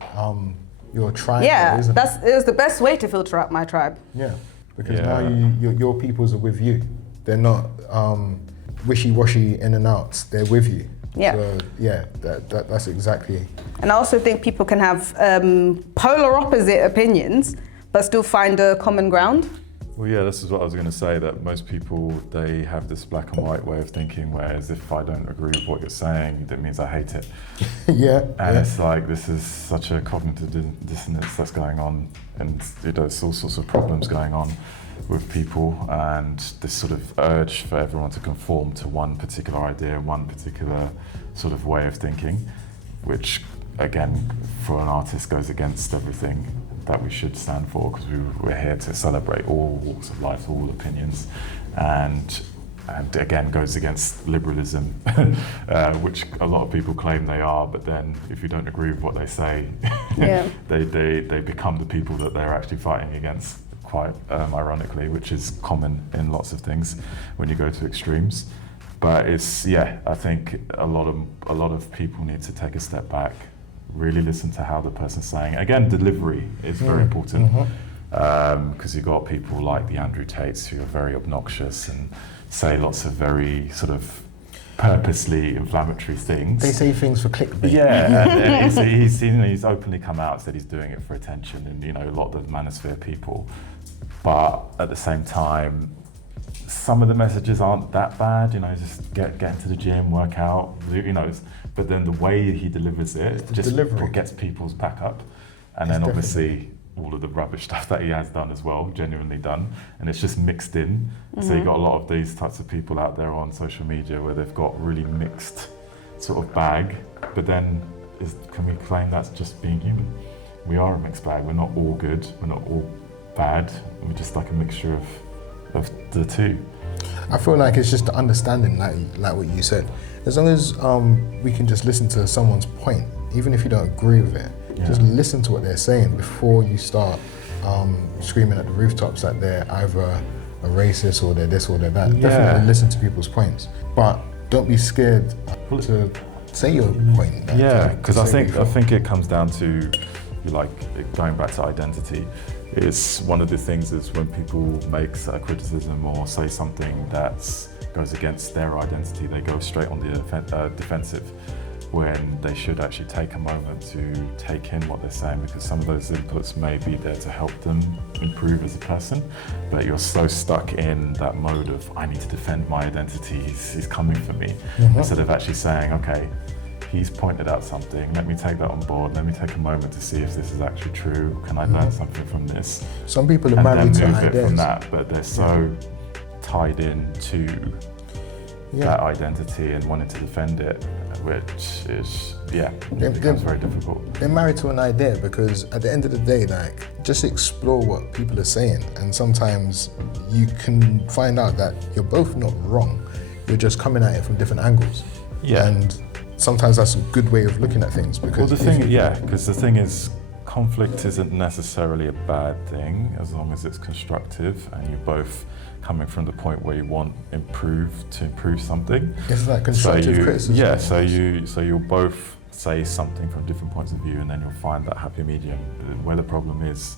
tribe. Yeah, isn't it? It was the best way to filter out my tribe. Yeah, because now your peoples are with you. They're not wishy-washy in and outs. They're with you. Yeah. So yeah, that's exactly. And I also think people can have polar opposite opinions, but still find a common ground. Well, yeah, this is what I was going to say, that most people, they have this black and white way of thinking, whereas if I don't agree with what you're saying, that means I hate it. Yeah. And it's like, this is such a cognitive dissonance that's going on, and there's all sorts of problems going on with people, and this sort of urge for everyone to conform to one particular idea, one particular sort of way of thinking, which again, for an artist, goes against everything that we should stand for, because we're here to celebrate all walks of life, all opinions, and again goes against liberalism, which a lot of people claim they are, but then if you don't agree with what they say, they become the people that they're actually fighting against, quite ironically, which is common in lots of things when you go to extremes. But I think a lot of people need to take a step back, really listen to how the person's saying. Again, delivery is very important, because you've got people like the Andrew Tates who are very obnoxious and say lots of very sort of purposely inflammatory things. They say things for clickbait. Yeah, and he's openly come out and said he's doing it for attention, and a lot of the manosphere people. But at the same time, some of the messages aren't that bad. Just get into the gym, work out. But then the way he delivers it just gets people's back up. And then obviously all of the rubbish stuff that he has done as well, genuinely done, and it's just mixed in. Mm-hmm. So you got a lot of these types of people out there on social media where they've got really mixed sort of bag, but then can we claim that's just being human? We are a mixed bag. We're not all good, we're not all bad, we're just like a mixture of the two. I feel like it's just the understanding, like what you said. As long as we can just listen to someone's point, even if you don't agree with it, just listen to what they're saying before you start screaming at the rooftops that they're either a racist or they're this or they're that. Yeah. Definitely listen to people's points, but don't be scared to say your point. Yeah, because I think it comes down to, like, going back to identity. It's one of the things is when people make a criticism or say something that goes against their identity, they go straight on the defensive, when they should actually take a moment to take in what they're saying, because some of those inputs may be there to help them improve as a person, but you're so stuck in that mode of, I need to defend my identity, he's coming for me, instead of actually saying, okay, he's pointed out something, let me take that on board, let me take a moment to see if this is actually true, can I learn something from this? Some people are And married to then move it ideas. from that, but they're so tied into that identity and wanting to defend it, which is, it becomes very difficult. They're married to an idea because at the end of the day, like, just explore what people are saying, and sometimes you can find out that you're both not wrong. You're just coming at it from different angles. Yeah. And sometimes that's a good way of looking at things because Well, because the thing is, conflict isn't necessarily a bad thing as long as it's constructive and you're both coming from the point where you want to improve something. It's like constructive criticism. Yeah, so you'll both say something from different points of view, and then you'll find that happy medium. Where the problem is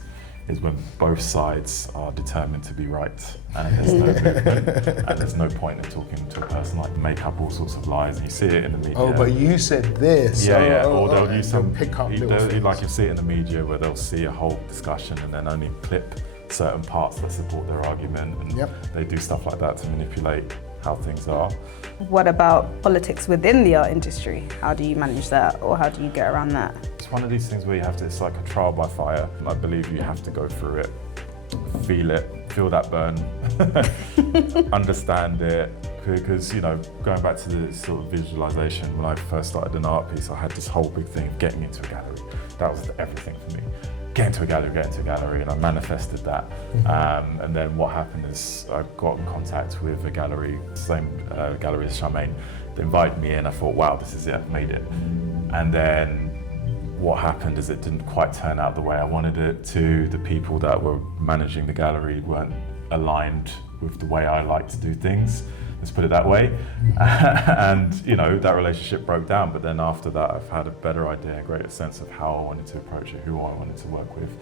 when both sides are determined to be right, and there's no movement, and there's no point in talking to a person, like make up all sorts of lies, and you see it in the media. Oh, but you said this. Or they'll use some pick up little like things. you see it in the media where they'll see a whole discussion and then only clip certain parts that support their argument, and they do stuff like that to manipulate how things are. What about politics within the art industry? How do you manage that, or how do you get around that? It's one of these things where it's like a trial by fire. I believe you have to go through it, feel that burn, understand it. Because, going back to the sort of visualization, when I first started an art piece, I had this whole big thing of getting into a gallery. That was everything for me. Get into a gallery, and I manifested that. And then what happened is I got in contact with a gallery, same gallery as Charmaine. They invited me in, I thought, wow, this is it, I've made it. And then what happened is it didn't quite turn out the way I wanted it to. The people that were managing the gallery weren't aligned with the way I like to do things. Let's put it that way. And that relationship broke down, but then after that I've had a better idea, a greater sense of how I wanted to approach it, who I wanted to work with,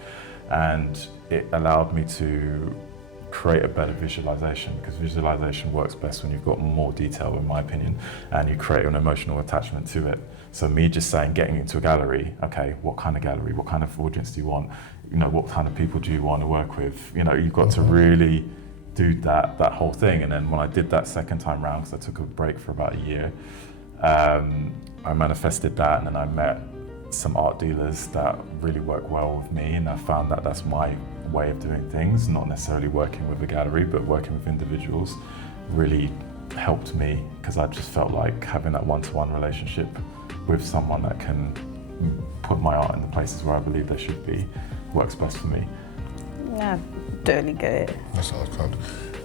and it allowed me to create a better visualization, because visualization works best when you've got more detail, in my opinion, and you create an emotional attachment to it. So me just saying, getting into a gallery, okay, what kind of gallery, what kind of audience do you want, what kind of people do you want to work with, you've got to really do that whole thing. And then when I did that second time round, because I took a break for about a year, I manifested that, and then I met some art dealers that really work well with me, and I found that that's my way of doing things, not necessarily working with a gallery, but working with individuals really helped me, because I just felt like having that one-to-one relationship with someone that can put my art in the places where I believe they should be works best for me. Yeah, totally get it. That sounds good.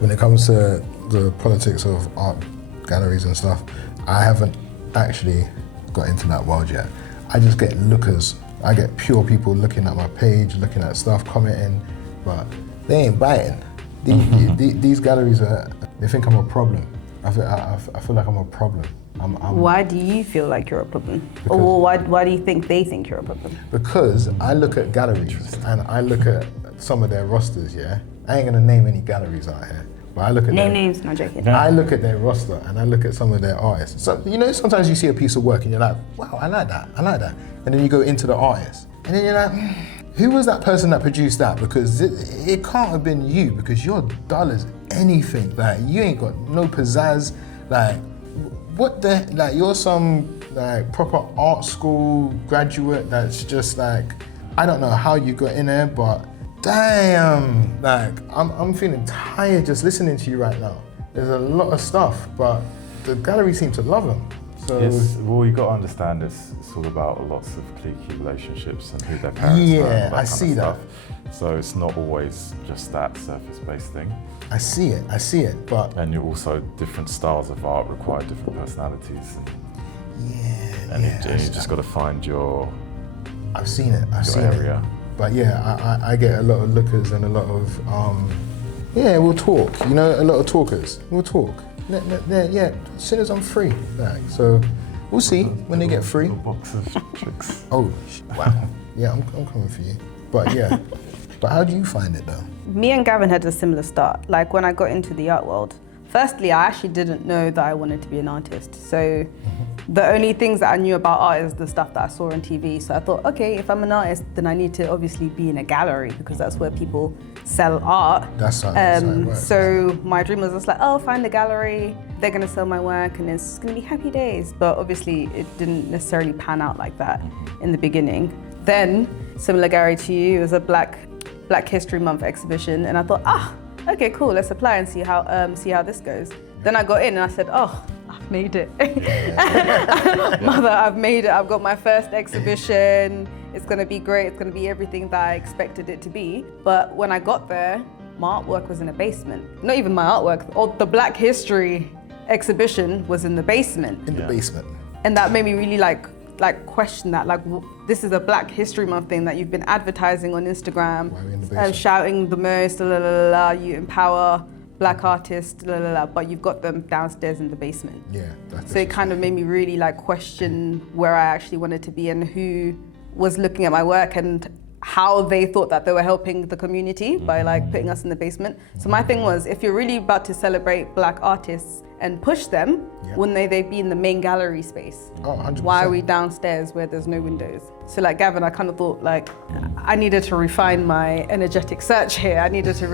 When it comes to the politics of art galleries and stuff, I haven't actually got into that world yet. I just get lookers. I get pure people looking at my page, looking at stuff, commenting, but they ain't biting. These galleries they think I'm a problem. I feel like I'm a problem. Why do you feel like you're a problem? Or why do you think they think you're a problem? Because I look at galleries and I look at some of their rosters, yeah? I ain't gonna name any galleries out here, but I look at names, not joking. I look at their roster and I look at some of their artists. So, sometimes you see a piece of work and you're like, wow, I like that. And then you go into the artist and then you're like, who was that person that produced that? Because it can't have been you, because you're dull as anything. Like, you ain't got no pizzazz. Like, you're some proper art school graduate that's just like, I don't know how you got in there, but damn, I'm feeling tired just listening to you right now. There's a lot of stuff, but the gallery seem to love them. So well, you got to understand it's all about lots of cliquey relationships and who their parents were. Yeah, I see that. So it's not always just that surface-based thing. I see it, but... And you also, different styles of art require different personalities. And you just got to find your I've seen it. area. But yeah, I get a lot of lookers and a lot of, we'll talk, a lot of talkers. We'll talk. As soon as I'm free. So we'll see when they get free. Box of tricks. Oh, wow. Yeah, I'm coming for you. But yeah. But how do you find it though? Me and Gavin had a similar start. Like, when I got into the art world, firstly, I actually didn't know that I wanted to be an artist. So the only things that I knew about art is the stuff that I saw on TV. So I thought, okay, if I'm an artist, then I need to obviously be in a gallery because that's where people sell art. That's how it works. So my dream was just like, oh, find a gallery, they're gonna sell my work and it's gonna be happy days. But obviously it didn't necessarily pan out like that in the beginning. Then, similar Gary to you, it was a Black History Month exhibition and I thought, okay, cool, let's apply and see how this goes. Then I got in and I said, oh, I've made it. Mother, I've made it. I've got my first exhibition. It's gonna be great. It's gonna be everything that I expected it to be. But when I got there, my artwork was in a basement. Not even my artwork, the Black History exhibition was in the basement. In the basement. And that made me really like question that, like, this is a Black History Month thing that you've been advertising on Instagram, Why are we in the basement? shouting the most, you empower Black artists, but you've got them downstairs in the basement. Yeah. So it kind of made me really like question where I actually wanted to be and who was looking at my work and how they thought that they were helping the community by like putting us in the basement. So my thing was, if you're really about to celebrate Black artists and push them, wouldn't they be in the main gallery space? Oh, 100%. Why are we downstairs where there's no windows? So like Gavin, I kind of thought like, I needed to refine my energetic search here. I needed to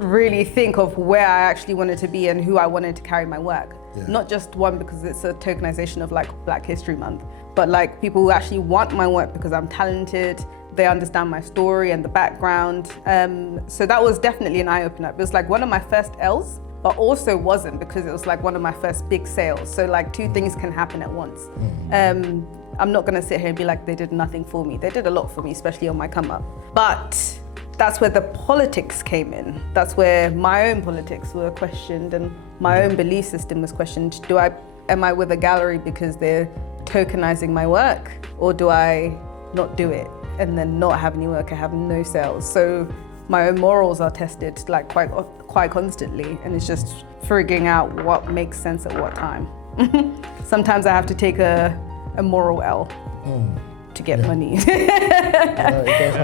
really think of where I actually wanted to be and who I wanted to carry my work. Yeah. Not just one, because it's a tokenization of like Black History Month, but like people who actually want my work because I'm talented, they understand my story and the background. So that was definitely an eye-opener. It was like one of my first L's, but also wasn't because it was like one of my first big sales. So like two things can happen at once. I'm not gonna sit here and be like, they did nothing for me. They did a lot for me, especially on my come up. But that's where the politics came in. That's where my own politics were questioned and my own belief system was questioned. Am I with a gallery because they're tokenizing my work, or do I not do it and then not have any work, I have no sales? So my own morals are tested like quite constantly, and it's just figuring out what makes sense at what time. Sometimes I have to take a moral L to get money.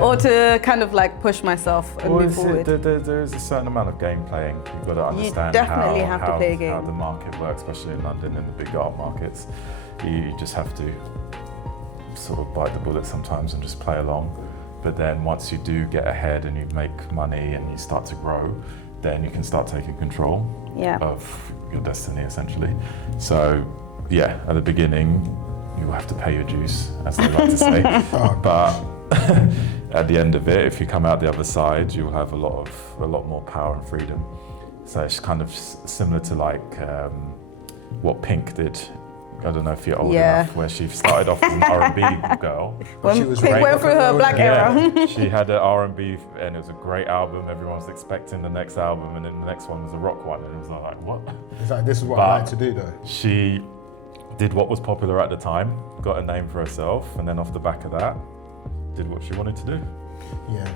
Or to kind of like push myself and move forward. There is a certain amount of game playing. You've got to understand definitely have to play a game. how the market works, especially in London and the big art markets. You just have to sort of bite the bullet sometimes and just play along. But then once you do get ahead and you make money and you start to grow, then you can start taking control of your destiny essentially. So yeah, at the beginning, you have to pay your dues, as they like to say. But at the end of it, if you come out the other side, you'll have a lot more power and freedom. So it's kind of similar to like what Pink did. I don't know if you're old enough, where she started off as an R&B girl. When Pink went through her Black era. She had an R&B, and it was a great album. Everyone was expecting the next album, and then the next one was a rock one, and it was like, what? It's like, this is what I like to do though. She did what was popular at the time, got a name for herself, and then off the back of that, did what she wanted to do. Yeah.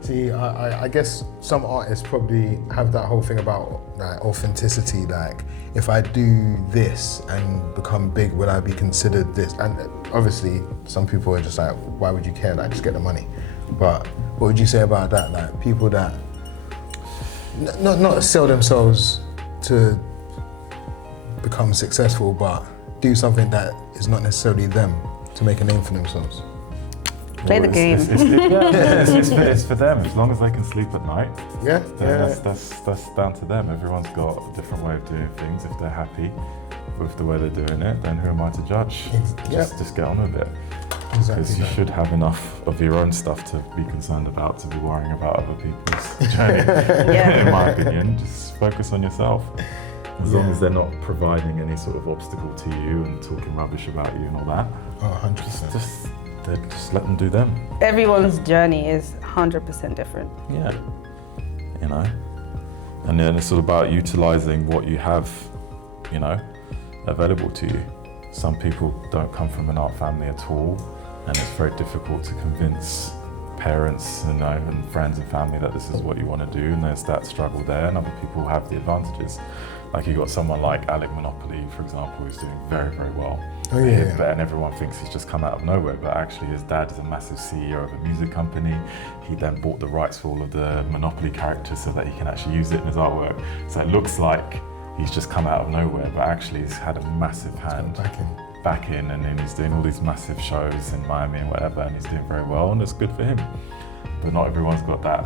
See, I guess some artists probably have that whole thing about like authenticity, like if I do this and become big, will I be considered this? And obviously some people are just like, why would you care? Like, just get the money. But what would you say about that? Like people that not sell themselves to become successful, but do something that is not necessarily them to make a name for themselves. Play the game. It's for them. As long as they can sleep at night, that's down to them. Everyone's got a different way of doing things. If they're happy with the way they're doing it, then who am I to judge? Just get on with it. Because you should have enough of your own stuff to be concerned about, to be worrying about other people's journey. In my opinion, just focus on yourself. As long as they're not providing any sort of obstacle to you and talking rubbish about you and all that. Oh, 100%. Just let them do them. Everyone's journey is 100% different. Yeah, you know. And then it's all about utilising what you have, you know, available to you. Some people don't come from an art family at all, and it's very difficult to convince parents, you know, and friends and family that this is what you want to do, and there's that struggle there, and other people have the advantages. Like you got someone like Alec Monopoly, for example, who's doing very, very well. Oh, yeah. And everyone thinks he's just come out of nowhere, but actually his dad is a massive CEO of a music company. He then bought the rights for all of the Monopoly characters so that he can actually use it in his artwork. So it looks like he's just come out of nowhere, but actually he's had a massive hand back in, and then he's doing all these massive shows in Miami and whatever, and he's doing very well, and it's good for him. But not everyone's got that.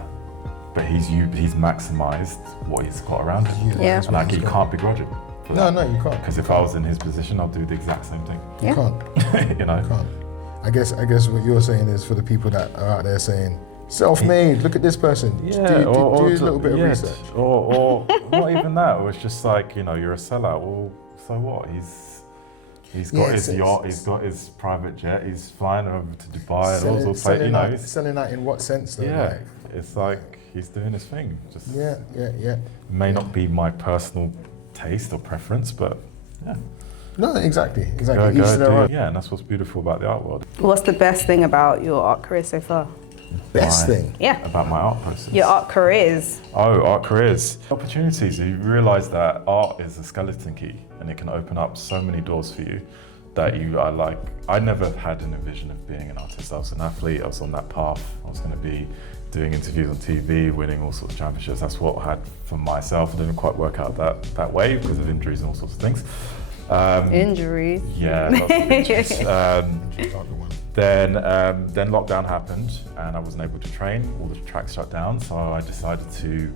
But he's maximised what he's got around him. Yeah. And like, you can't begrudge him. No, you can't. Because if I was in his position, I'd do the exact same thing. You can't. You know? You can't. I guess what you're saying is for the people that are out there saying, self-made, look at this person. Yeah, do a little bit of research. Or not even that. It was just like, you know, you're a sellout. Well, so what? He's got his yacht, he's got his private jet, he's flying over to Dubai and all sorts of, you know. Selling that in what sense though? Yeah, it's like he's doing his thing. Just Yeah. May not be my personal taste or preference, but yeah. No, exactly. Each to their own. Yeah, and that's what's beautiful about the art world. What's the best thing about your art career so far? Best thing? Yeah. About my art process. Your art careers. Oh, art careers. Opportunities. You realise that art is a skeleton key, and it can open up so many doors for you that you are like, I never had an envision of being an artist. I was an athlete, I was on that path. I was going to be doing interviews on TV, winning all sorts of championships. That's what I had for myself. It didn't quite work out that way because of injuries and all sorts of things. Injuries. Yeah, lots of injuries. Then lockdown happened and I wasn't able to train. All the tracks shut down, so I decided to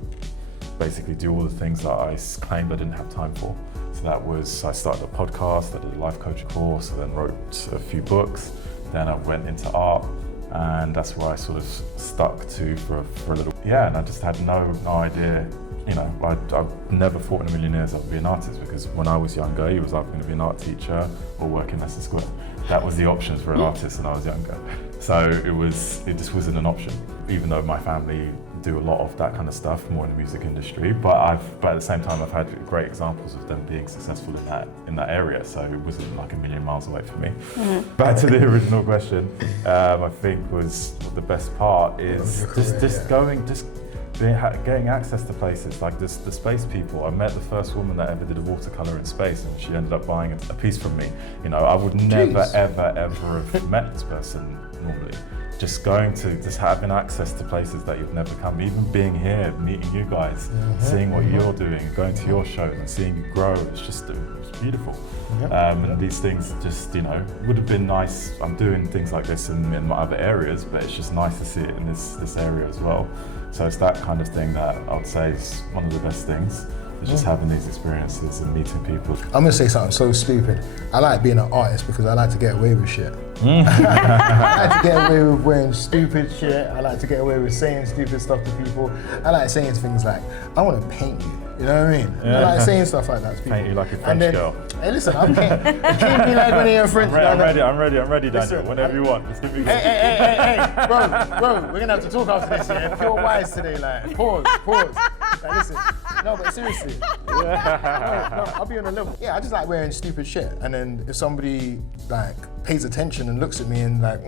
basically do all the things that I claimed I didn't have time for. So that was, I started a podcast, I did a life coaching course, I then wrote a few books. Then I went into art, and that's where I sort of stuck to for a little. Yeah, and I just had no idea. You know, I've never thought in a million years I'd be an artist, because when I was younger, it was either going to be an art teacher or work in Leicester Square. That was the options for an artist when I was younger. So it just wasn't an option, even though my family do a lot of that kind of stuff, more in the music industry. But at the same time, I've had great examples of them being successful in that area. So it wasn't like a million miles away from me. Mm-hmm. Back to the original question, I think was the best part is getting access to places like this, the space people. I met the first woman that ever did a watercolor in space, and she ended up buying a piece from me. You know, I would never, ever have met this person normally. Just having access to places that you've never come, even being here, meeting you guys, seeing what you're doing, going to your show and seeing you grow, it's beautiful. And these things just, you know, would have been nice. I'm doing things like this in my other areas, but it's just nice to see it in this area as well. So it's that kind of thing that I would say is one of the best things, is just having these experiences and meeting people. I'm gonna say something so stupid. I like being an artist because I like to get away with shit. I like to get away with wearing stupid shit. I like to get away with saying stupid stuff to people. I like saying things like, I want to paint you. You know what I mean? Yeah. I like saying stuff like that to people. Paint you like a French girl. Hey, listen, I'm painting. Treat me like one of your friends. I'm ready, Daniel. Whenever you want. Just give me Hey, bro, we're gonna have to talk after this, yeah? Pure wise today, like, pause. Like, listen, no, but seriously. No, I'll be on a level. Yeah, I just like wearing stupid shit. And then if somebody, like, pays attention and looks at me and like,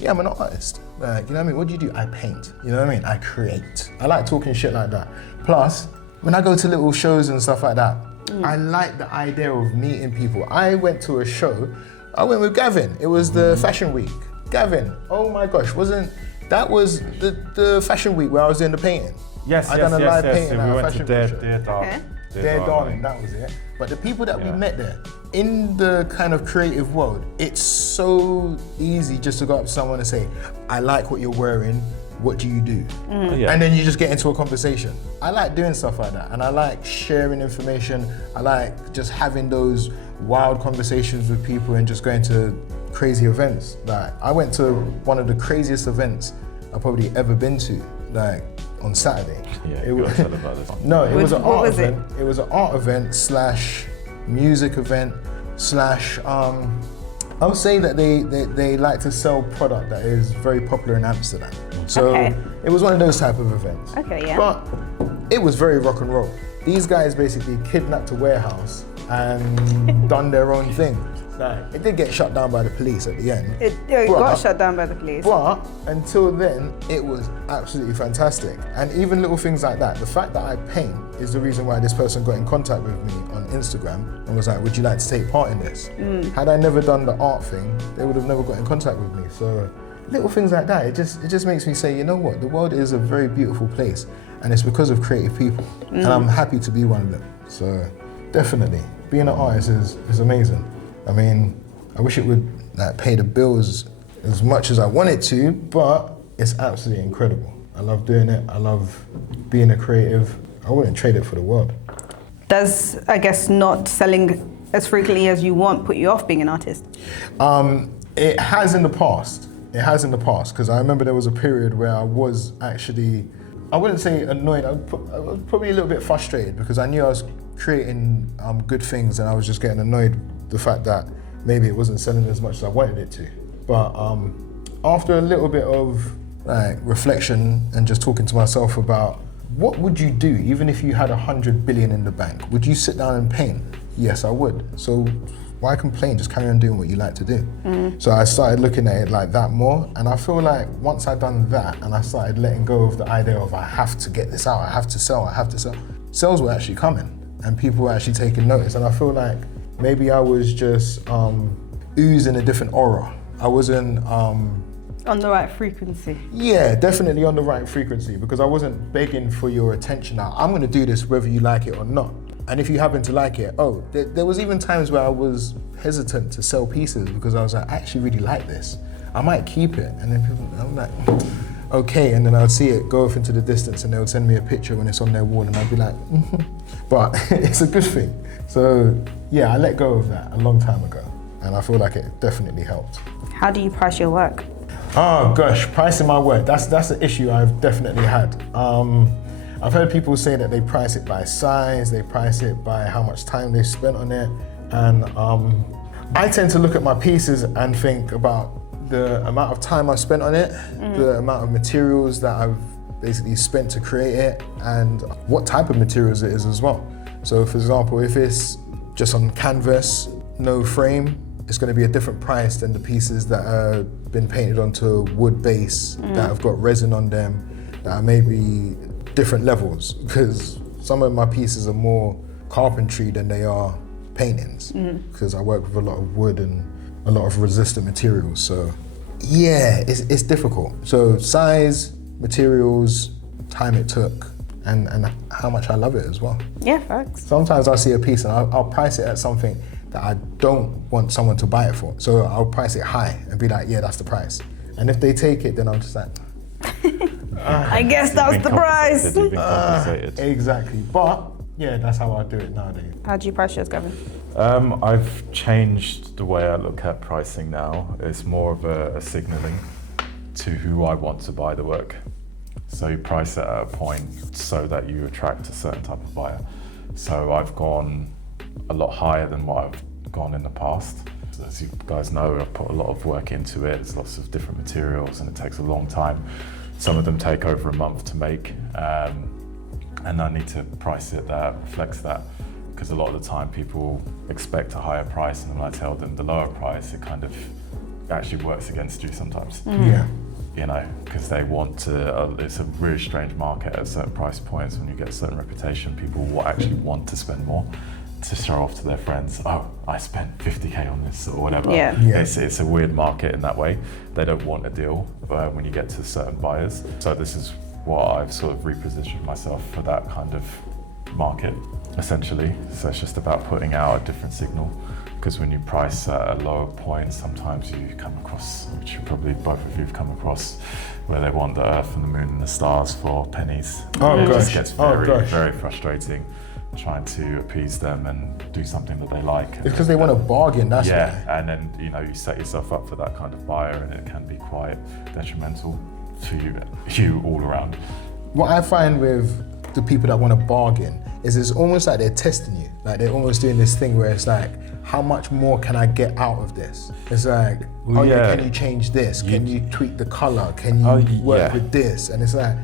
yeah, I'm an artist. Like, you know what I mean? What do you do? I paint. You know what I mean? I create. I like talking shit like that. Plus, when I go to little shows and stuff like that, I like the idea of meeting people. I went to a show, I went with Gavin. It was the Fashion Week. Gavin, oh my gosh, that was the Fashion Week where I was doing the painting. Yes. I done a live painting We at went Fashion to Week show. Dear Darling, that was it. But the people that we met there, in the kind of creative world, it's so easy just to go up to someone and say, I like what you're wearing, what do you do? And then you just get into a conversation. I like doing stuff like that, and I like sharing information. I like just having those wild conversations with people and just going to crazy events. Like, I went to one of the craziest events I've probably ever been to, like on Saturday. Yeah, you gotta tell about this. No, it was an art event. It was an art event / music event / I would say that they like to sell product that is very popular in Amsterdam. So it was one of those type of events. Okay, yeah. But it was very rock and roll. These guys basically kidnapped a warehouse and done their own thing. It did get shut down by the police at the end. It got shut down by the police. But until then, it was absolutely fantastic. And even little things like that, the fact that I paint is the reason why this person got in contact with me on Instagram and was like, would you like to take part in this? Had I never done the art thing, they would have never got in contact with me. So little things like that, it just makes me say, you know what, the world is a very beautiful place, and it's because of creative people. And I'm happy to be one of them. So Definitely. Being an artist is amazing. I mean, I wish it would pay the bills as much as I want it to, but it's absolutely incredible. I love doing it. I love being a creative. I wouldn't trade it for the world. Does, I guess, not selling as frequently as you want put you off being an artist? It has in the past. It has in the past, because I remember there was a period where I was actually, I wouldn't say annoyed, I was probably a little bit frustrated because I knew I was creating good things and I was just getting annoyed with the fact that maybe it wasn't selling as much as I wanted it to. But after a little bit of reflection and just talking to myself about what would you do even if you had 100 billion in the bank? Would you sit down and paint? Yes, I would. So why complain? Just carry on doing what you like to do. So I started looking at it like that more, and I feel like once I'd done that and I started letting go of the idea of I have to get this out, I have to sell, sales were actually coming and people were actually taking notice, and I feel like maybe I was just oozing a different aura. I wasn't On the right frequency. Yeah, definitely on the right frequency, because I wasn't begging for your attention. Now, I'm gonna do this whether you like it or not. And if you happen to like it, there was even times where I was hesitant to sell pieces because I was like, I actually really like this. I might keep it. And then people, I'm like, okay. And then I would see it go off into the distance and they would send me a picture when it's on their wall and I'd be like, But it's a good thing. So yeah, I let go of that a long time ago. And I feel like it definitely helped. How do you price your work? Oh gosh, pricing my work, that's the issue I've definitely had. I've heard people say that they price it by size, they price it by how much time they spent on it. And I tend to look at my pieces and think about the amount of time I've spent on it, the amount of materials that I've basically spent to create it, and what type of materials it is as well. So for example, if it's just on canvas, no frame, it's going to be a different price than the pieces that have been painted onto a wood base, that have got resin on them, that are maybe different levels, because some of my pieces are more carpentry than they are paintings, because I work with a lot of wood and a lot of resistant materials. So yeah, it's difficult. So size, materials, time it took, and how much I love it as well. Yeah, facts. Sometimes I'll see a piece and I'll price it at something that I don't want someone to buy it for. So I'll price it high and be like, yeah, that's the price. And if they take it, then I'm just like, I guess that's the price. You've been compensated. Exactly. But yeah, that's how I do it nowadays. How do you price yours, Gavin? I've changed the way I look at pricing now. It's more of a signalling to who I want to buy the work. So you price it at a point so that you attract a certain type of buyer. So I've gone a lot higher than what I've gone in the past. As you guys know, I've put a lot of work into it. There's lots of different materials and it takes a long time. Some of them take over a month to make, and I need to price it that reflects that, because a lot of the time people expect a higher price, and when I tell them the lower price, it kind of actually works against you sometimes. Yeah. You know, because they want to, it's a really strange market at certain price points. When you get a certain reputation, people will actually want to spend more to show off to their friends, oh, I spent 50K on this or whatever. Yeah. It's a weird market in that way. They don't want a deal when you get to certain buyers. So this is what I've sort of repositioned myself for, that kind of market, essentially. So it's just about putting out a different signal. Because when you price at a lower point, sometimes you come across, which you probably both of you have come across, where they want the earth and the moon and the stars for pennies. Oh, it gosh. just gets very frustrating trying to appease them and do something that they like. It's because they want a bargain, that's why. why. And then you set yourself up for that kind of buyer, and it can be quite detrimental to you all around. What I find with the people that want to bargain is it's almost like they're testing you. Like they're almost doing this thing where it's like, how much more can I get out of this? It's like, can you change this? Can you tweak the color? Can you work with this? And it's like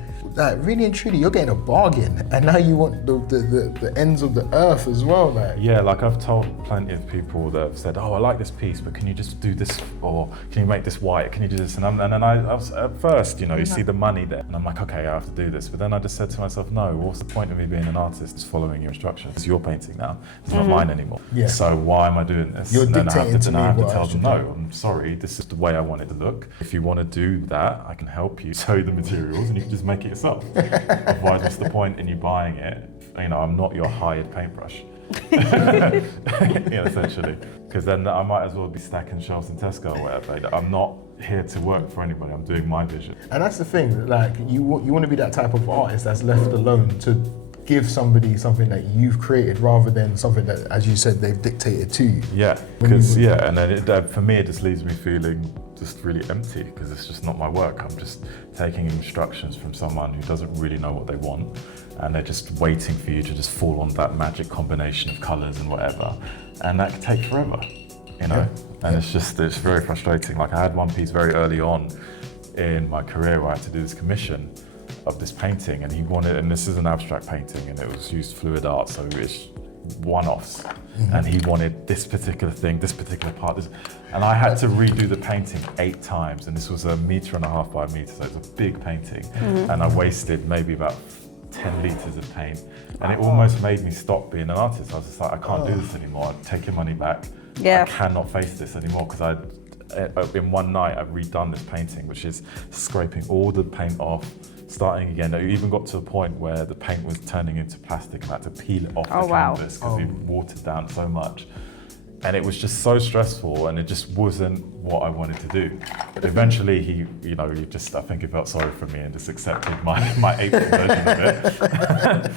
really and truly, you're getting a bargain, and now you want the ends of the earth as well. Like I've told plenty of people that have said, oh, I like this piece, but can you just do this, or can you make this white? Can you do this? And then I was, at first, you see the money there, and I'm like, okay, I have to do this. But then I just said to myself, no, what's the point of me being an artist? It's following your instructions. It's your painting now. It's not mine anymore. Yeah. So why am I doing this? You're and then I have to tell them, no, I'm sorry, this is the way I want it to look. If you want to do that, I can help you sew the materials, and you can just make it yourself. Otherwise, what's the point in you buying it? I'm not your hired paintbrush. essentially. Because then I might as well be stacking shelves in Tesco or whatever. I'm not here to work for anybody, I'm doing my vision. And that's the thing, like you want to be that type of artist that's left alone to give somebody something that you've created rather than something that, as you said, they've dictated to you. Yeah, because and then for me it just leaves me feeling just really empty because it's just not my work. I'm just taking instructions from someone who doesn't really know what they want, and they're just waiting for you to just fall on that magic combination of colours and whatever, and that could take forever, you know. And it's very frustrating. Like I had one piece very early on in my career where I had to do this commission of this painting, and he wanted, and this is an abstract painting, and it was used fluid art, so it's one-offs, and he wanted this particular thing, this particular part, and I had to redo the painting 8 times, and this was 1.5 meters by a meter, so it's a big painting, and I wasted maybe about 10 litres of paint, and it almost made me stop being an artist. I was just like, I can't do this anymore, I'm taking money back, I cannot face this anymore, because in one night I've redone this painting, which is scraping all the paint off, starting again. It even got to a point where the paint was turning into plastic and I had to peel it off the canvas because we watered down so much. And it was just so stressful, and it just wasn't what I wanted to do. But eventually he just, I think he felt sorry for me and just accepted my April version of it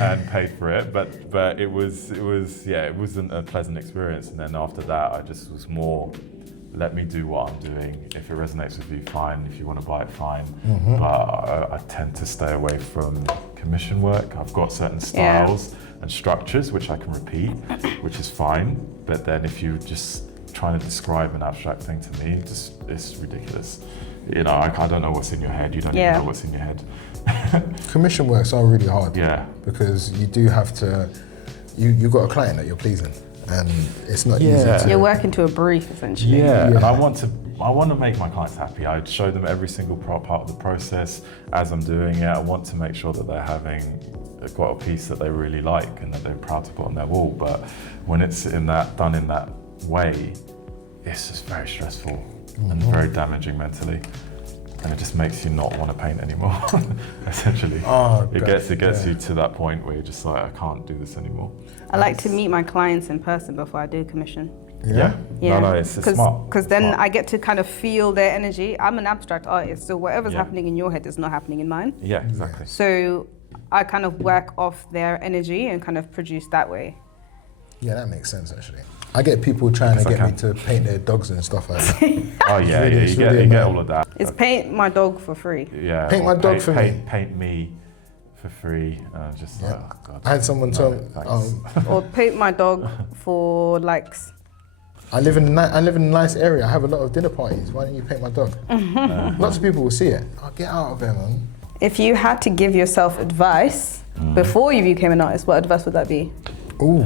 and paid for it. But it wasn't a pleasant experience. And then after that, I just was more, let me do what I'm doing. If it resonates with you, fine. If you want to buy it, fine. But I tend to stay away from commission work. I've got certain styles and structures which I can repeat, which is fine. But then if you just trying to describe an abstract thing to me, it's ridiculous. You know, I don't know what's in your head. You don't even know what's in your head. Commission works are really hard. Yeah. Because you do have to, you've got a client that you're pleasing, and it's not easy to... You're working to a brief, essentially. Yeah, and I want to make my clients happy. I show them every single part of the process as I'm doing it. I want to make sure that they've got a piece that they really like and that they're proud to put on their wall. But when it's done in that way, it's just very stressful and very damaging mentally. And it just makes you not want to paint anymore, essentially. It gets you to that point where you're just like, I can't do this anymore. I like to meet my clients in person before I do commission. Yeah. No, it's smart. Because then I get to kind of feel their energy. I'm an abstract artist, so whatever's happening in your head is not happening in mine. Yeah, exactly. So I kind of work off their energy and kind of produce that way. Yeah, that makes sense, actually. I get people trying to get me to paint their dogs and stuff like that. Oh yeah, you get all of that. It's paint my dog for free. Yeah. Paint my dog for me. Paint me for free. Just like, oh God. I had someone tell me, or paint my dog for likes. I live in a nice area. I have a lot of dinner parties. Why don't you paint my dog? Lots of people will see it. Oh, get out of there, man. If you had to give yourself advice before you became an artist, what advice would that be? Ooh.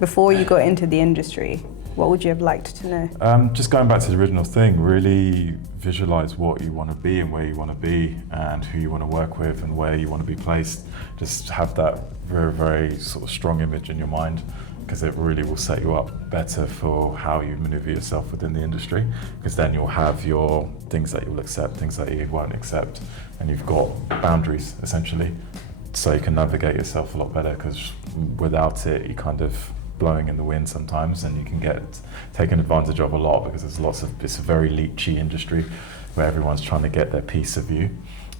Before you got into the industry, what would you have liked to know? Just going back to the original thing, really visualize what you want to be and where you want to be and who you want to work with and where you want to be placed. Just have that very, very sort of strong image in your mind, because it really will set you up better for how you maneuver yourself within the industry, because then you'll have your things that you'll accept, things that you won't accept, and you've got boundaries essentially, so you can navigate yourself a lot better, because without it you kind of blowing in the wind sometimes, and you can get taken advantage of a lot, because it's a very leechy industry where everyone's trying to get their piece of you,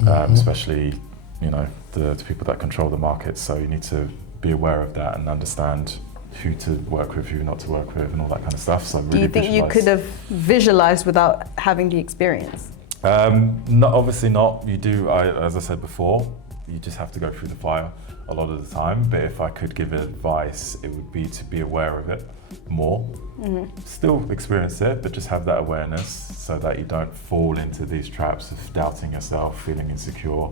especially the people that control the market. So you need to be aware of that and understand who to work with, who not to work with, and all that kind of stuff. So really do you think you could have visualized without having the experience? No, obviously not. You do, as I said before, you just have to go through the fire a lot of the time. But if I could give advice, it would be to be aware of it more. Still experience it, but just have that awareness so that you don't fall into these traps of doubting yourself, feeling insecure.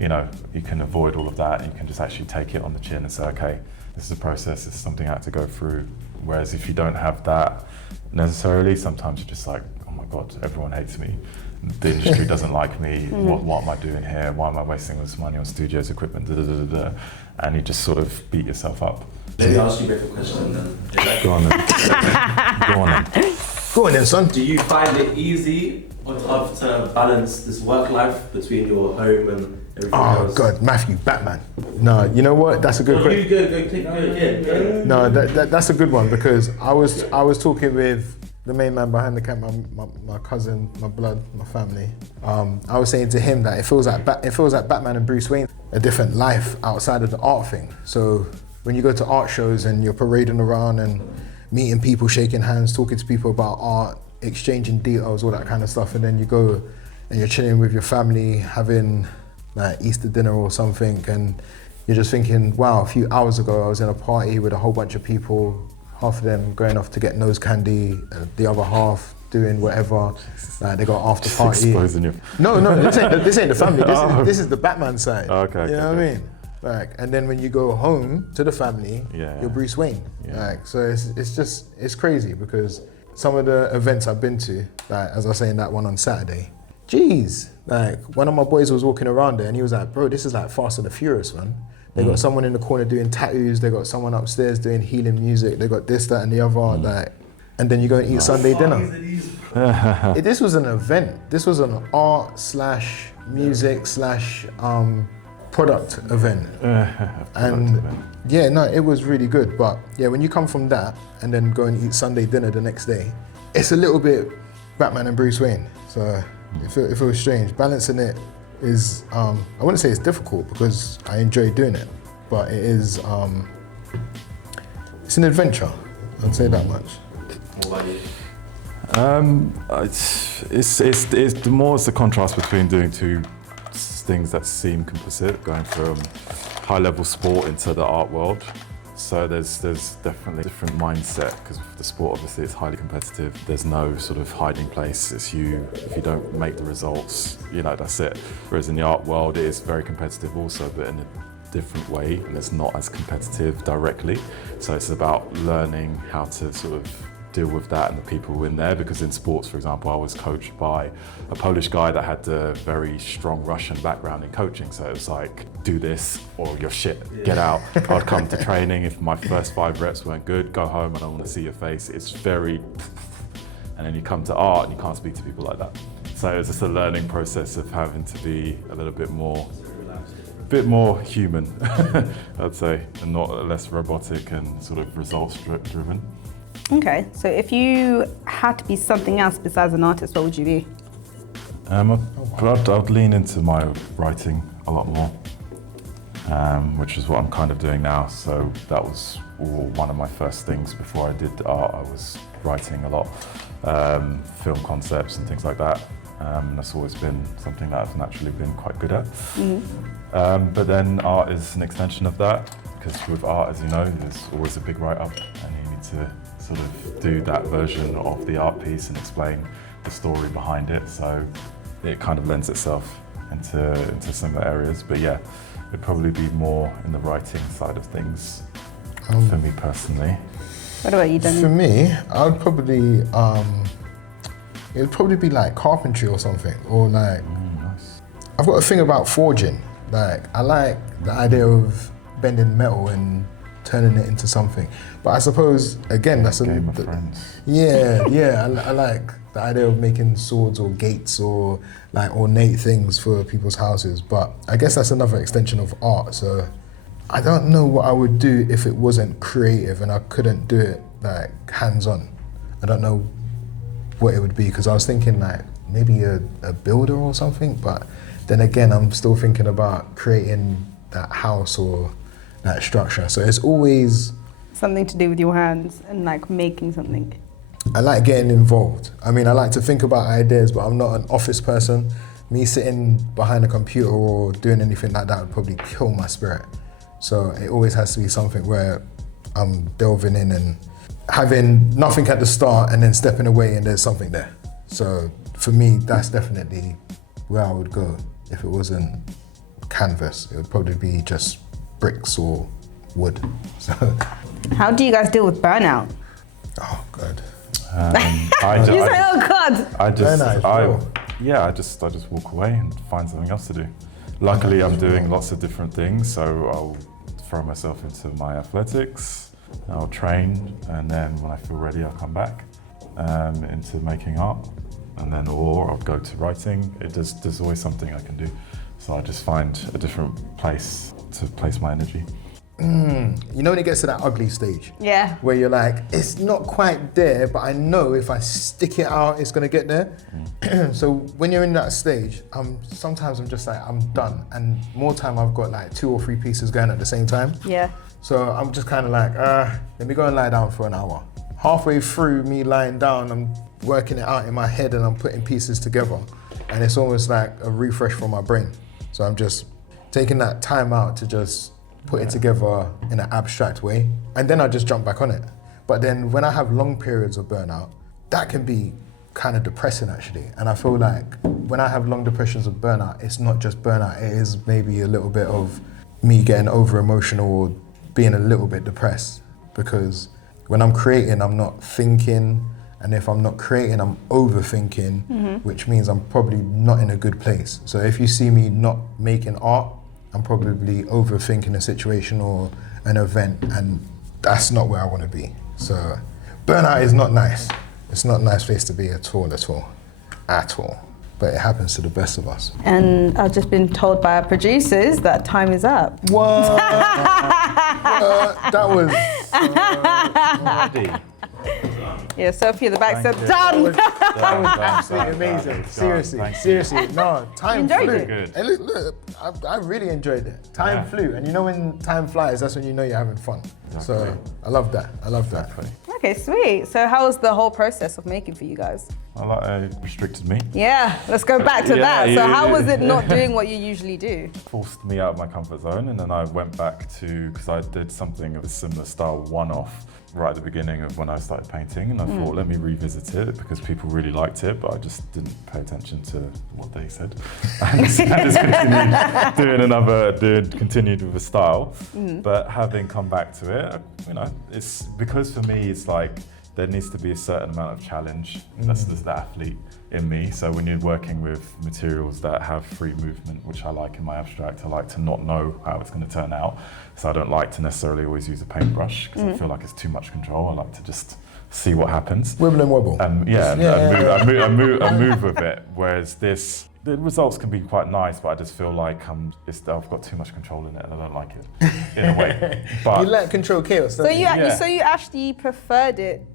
You can avoid all of that, and you can just actually take it on the chin and say, okay, this is a process, this is something I had to go through. Whereas if you don't have that necessarily, sometimes you're just like, oh my God, everyone hates me. The industry doesn't like me. What am I doing here? Why am I wasting all this money on studios, equipment, and you just sort of beat yourself up. Let me ask you a better question then. Go on then. Go on then, son. Do you find it easy What's hard to balance this work life between your home and everything Oh else? God, Matthew, Batman. No, you know what? That's a good question. Go. No, that's a good one because I was talking with the main man behind the camera, my cousin, my blood, my family. I was saying to him that it feels like Batman and Bruce Wayne, a different life outside of the art thing. So when you go to art shows and you're parading around and meeting people, shaking hands, talking to people about art, exchanging details, all that kind of stuff, and then you go and you're chilling with your family, having like Easter dinner or something, and you're just thinking, wow, a few hours ago I was in a party with a whole bunch of people, half of them going off to get nose candy, the other half doing whatever, like they got after party. Exposing you. No, this ain't the family, this is the Batman side. Okay, you know what I mean? Like, and then when you go home to the family, you're Bruce Wayne. Yeah. Like, so it's crazy because some of the events I've been to, like as I was saying that one on Saturday, geez, like one of my boys was walking around there and he was like, bro, this is like Fast and the Furious, man. They got someone in the corner doing tattoos, they got someone upstairs doing healing music, they got this, that and the other, like, and then you go and eat Sunday dinner. This was an event. This was an art / music / product event. And yeah, no, it was really good. But yeah, when you come from that and then go and eat Sunday dinner the next day, it's a little bit Batman and Bruce Wayne. So it feels strange. Balancing it is, I wouldn't say it's difficult because I enjoy doing it, but it is, it's an adventure. I'd say that much. What about you? It's the more it's the contrast between doing two things that seem complicit, going from high-level sport into the art world. So there's definitely a different mindset because the sport obviously is highly competitive. There's no sort of hiding place. It's you. If you don't make the results, you know, that's it. Whereas in the art world, it is very competitive also, but in a different way, and it's not as competitive directly. So it's about learning how to sort of deal with that and the people in there, because in sports, for example, I was coached by a Polish guy that had a very strong Russian background in coaching. So it was like, do this or you're shit, get out. I'd come to training, if my first 5 reps weren't good, go home, I don't want to see your face. It's very, and then you come to art and you can't speak to people like that. So it's just a learning process of having to be a little bit more human, I'd say, and not less robotic and sort of results driven. Okay, so if you had to be something else besides an artist, what would you be? I'd lean into my writing a lot more, which is what I'm kind of doing now. So that was one of my first things before I did art. I was writing a lot, film concepts and things like that. That's always been something that I've naturally been quite good at. Mm-hmm. But then art is an extension of that, because with art, as you know, there's always a big write-up and you need to sort of do that version of the art piece and explain the story behind it. So it kind of lends itself into similar areas. But yeah, it'd probably be more in the writing side of things for me personally. What about you, Danny? For me, I would probably, it would probably be like carpentry or something, or like, Nice. I've got a thing about forging. Like, I like the idea of bending metal and turning it into something. But I suppose, again, that's Game of Thrones. Yeah, I like the idea of making swords or gates or like ornate things for people's houses. But I guess that's another extension of art. So I don't know what I would do if it wasn't creative and I couldn't do it like hands-on. I don't know what it would be, because I was thinking like maybe a builder or something, but then again, I'm still thinking about creating that house or that structure. So it's always Something to do with your hands and like making something. I like getting involved. I mean, I like to think about ideas, but I'm not an office person. Me sitting behind a computer or doing anything like that would probably kill my spirit. So it always has to be something where I'm delving in and having nothing at the start and then stepping away and there's something there. So for me, that's definitely where I would go. If it wasn't canvas, it would probably be just bricks or wood. So. How do you guys deal with burnout? Oh God. You say, oh God. I just walk away and find something else to do. Luckily, I'm doing lots of different things, so I'll throw myself into my athletics, I'll train, and then when I feel ready, I'll come back into making art. and then or I'll go to writing. There's always something I can do. So I just find a different place to place my energy. You know when it gets to that ugly stage? Yeah. Where you're like, it's not quite there, but I know if I stick it out, it's gonna get there. So when you're in that stage, sometimes I'm just like, I'm done. And more time I've got like 2 or 3 pieces going at the same time. Yeah. So I'm just kind of like, let me go and lie down for an hour. Halfway through me lying down, I'm working it out in my head and I'm putting pieces together. And it's almost like a refresh for my brain. So I'm just taking that time out to just put it together in an abstract way, and then I just jump back on it. But then when I have long periods of burnout, that can be kind of depressing actually. And I feel like when I have long depressions of burnout, it's not just burnout, it is maybe a little bit of me getting over emotional or being a little bit depressed, because when I'm creating, I'm not thinking, and if I'm not creating, I'm overthinking, which means I'm probably not in a good place. So if you see me not making art, I'm probably overthinking a situation or an event, and that's not where I want to be. So burnout is not nice. It's not a nice place to be at all. But it happens to the best of us. And I've just been told by our producers that time is up. What? That was... Already. Yeah, Sophie at the back said done. That was absolutely amazing. Seriously. No, time You enjoyed flew. it? Good. And look, I really enjoyed it. Time flew, and you know when time flies, that's when you know you're having fun. So I love that. Okay, sweet. So how was the whole process of making for you guys? It restricted me. Yeah, let's go back to that. So yeah, how was it yeah. not doing what you usually do? Forced me out of my comfort zone, and then I went back to, because I did something of a similar style one-off right at the beginning of when I started painting, and I thought, let me revisit it because people really liked it, but I just didn't pay attention to what they said. And just continued with the style. But having come back to it, it's because for me, it's like, there needs to be a certain amount of challenge. That's the athlete in me. So when you're working with materials that have free movement, which I like in my abstract, I like to not know how it's going to turn out. So I don't like to necessarily always use a paintbrush because I feel like it's too much control. I like to just see what happens. Wibble and wobble. I move with it. Whereas the results can be quite nice, but I just feel like I've got too much control in it, and I don't like it in a way. But You let control chaos. So you actually preferred it.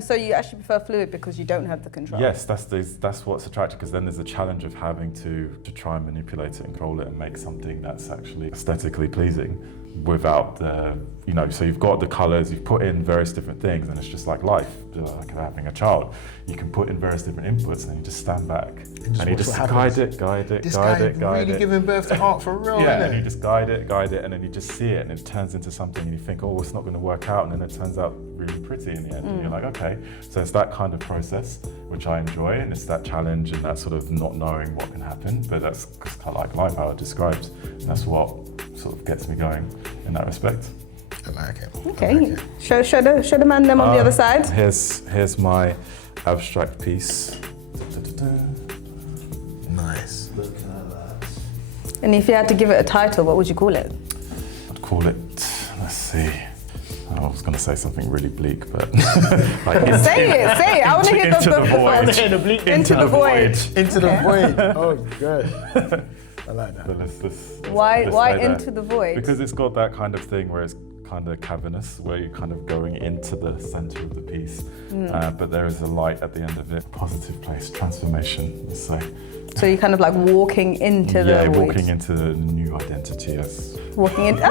So you actually prefer fluid because you don't have the control. yes, that's what's attractive, because then there's a challenge of having to try and manipulate it and control it and make something that's actually aesthetically pleasing without the, so you've got the colors, you've put in various different things, and it's just like life, like having a child. You can put in various different inputs, and then you just stand back and you just guide it. This guy really giving birth to art for real, Yeah, innit? and you just guide it, and then you just see it, and it turns into something, and you think, oh, it's not going to work out, and then it turns out really pretty in the end, and you're like, okay. So it's that kind of process which I enjoy, and it's that challenge and that sort of not knowing what can happen, but that's kind of like life, how it describes, and that's what sort of gets me going in that respect. I like it. Okay, show the man them on the other side. Here's my abstract piece. Nice. Look at that. And if you had to give it a title, what would you call it? I'd call it, let's see. I was going to say something really bleak, but Say it. I want to hear into the void. Into the void. Into the void. Oh, good. I like that. But let's Why stay there. into the void? Because it's got that kind of thing where it's kind of cavernous, where you're kind of going into the center of the piece, but there is a light at the end of it. Positive place, transformation, let's say. So you're kind of like walking into the void. Walking into the new identity, yes. Walking into.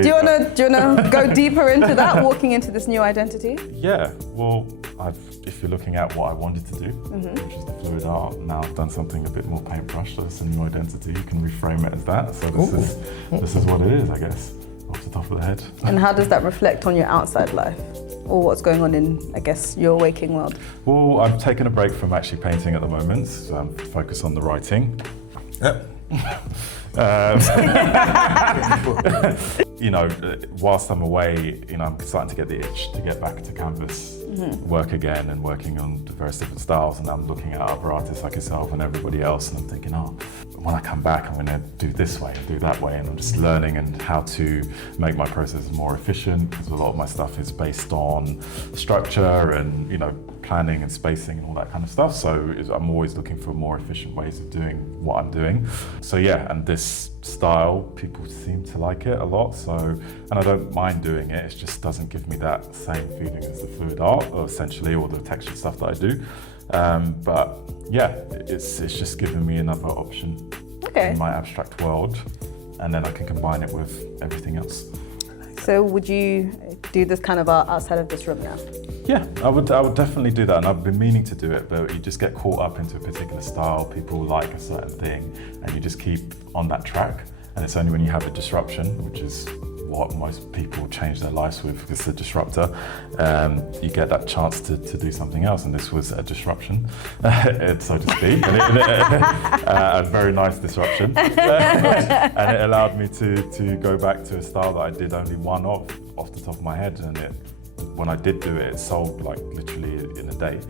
Do you wanna go deeper into that? Walking into this new identity? Yeah. Well, if you're looking at what I wanted to do, which is the fluid art, now I've done something a bit more paintbrush. So it's a new identity. You can reframe it as that. So this is what it is, I guess, off the top of the head. And how does that reflect on your outside life? Or what's going on in, I guess, your waking world? Well, I've taken a break from actually painting at the moment, so I'm focused on the writing. Yep. you know, whilst I'm away, you know, I'm starting to get the itch to get back to canvas, work again and working on various different styles. And I'm looking at other artists like yourself and everybody else, and I'm thinking, oh, when I come back, I'm going to do this way and do that way. And I'm just learning and how to make my process more efficient, because a lot of my stuff is based on structure and, you know, planning and spacing and all that kind of stuff. So I'm always looking for more efficient ways of doing what I'm doing. So yeah, and this style, people seem to like it a lot. So, and I don't mind doing it. It just doesn't give me that same feeling as the fluid art, or essentially, or the textured stuff that I do. But yeah, it's just giving me another option in my abstract world, and then I can combine it with everything else. So would you do this kind of art outside of this room now? Yeah, I would definitely do that, and I've been meaning to do it, but you just get caught up into a particular style, people like a certain thing, and you just keep on that track. And it's only when you have a disruption, which is what most people change their lives with, because it's a disruptor, you get that chance to do something else, and this was a disruption, so to speak, a very nice disruption. And it allowed me to go back to a style that I did only one off the top of my head, and when I did do it, it sold like literally in a day.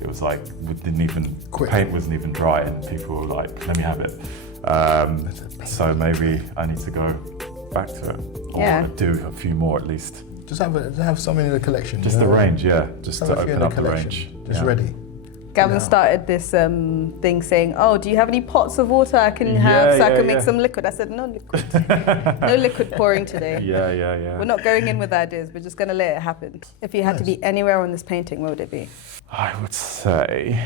It was like, paint wasn't even dry, and people were like, let me have it. So maybe I need to go back to it, or do a few more at least. Just have some in the collection. Just the range, yeah. Just to open up the range. Just ready. Gavin started this thing saying, oh, do you have any pots of water I can have so I can make some liquid? I said, no liquid. No liquid pouring today. Yeah. We're not going in with ideas, we're just going to let it happen. If you had to be anywhere on this painting, where would it be? I would say...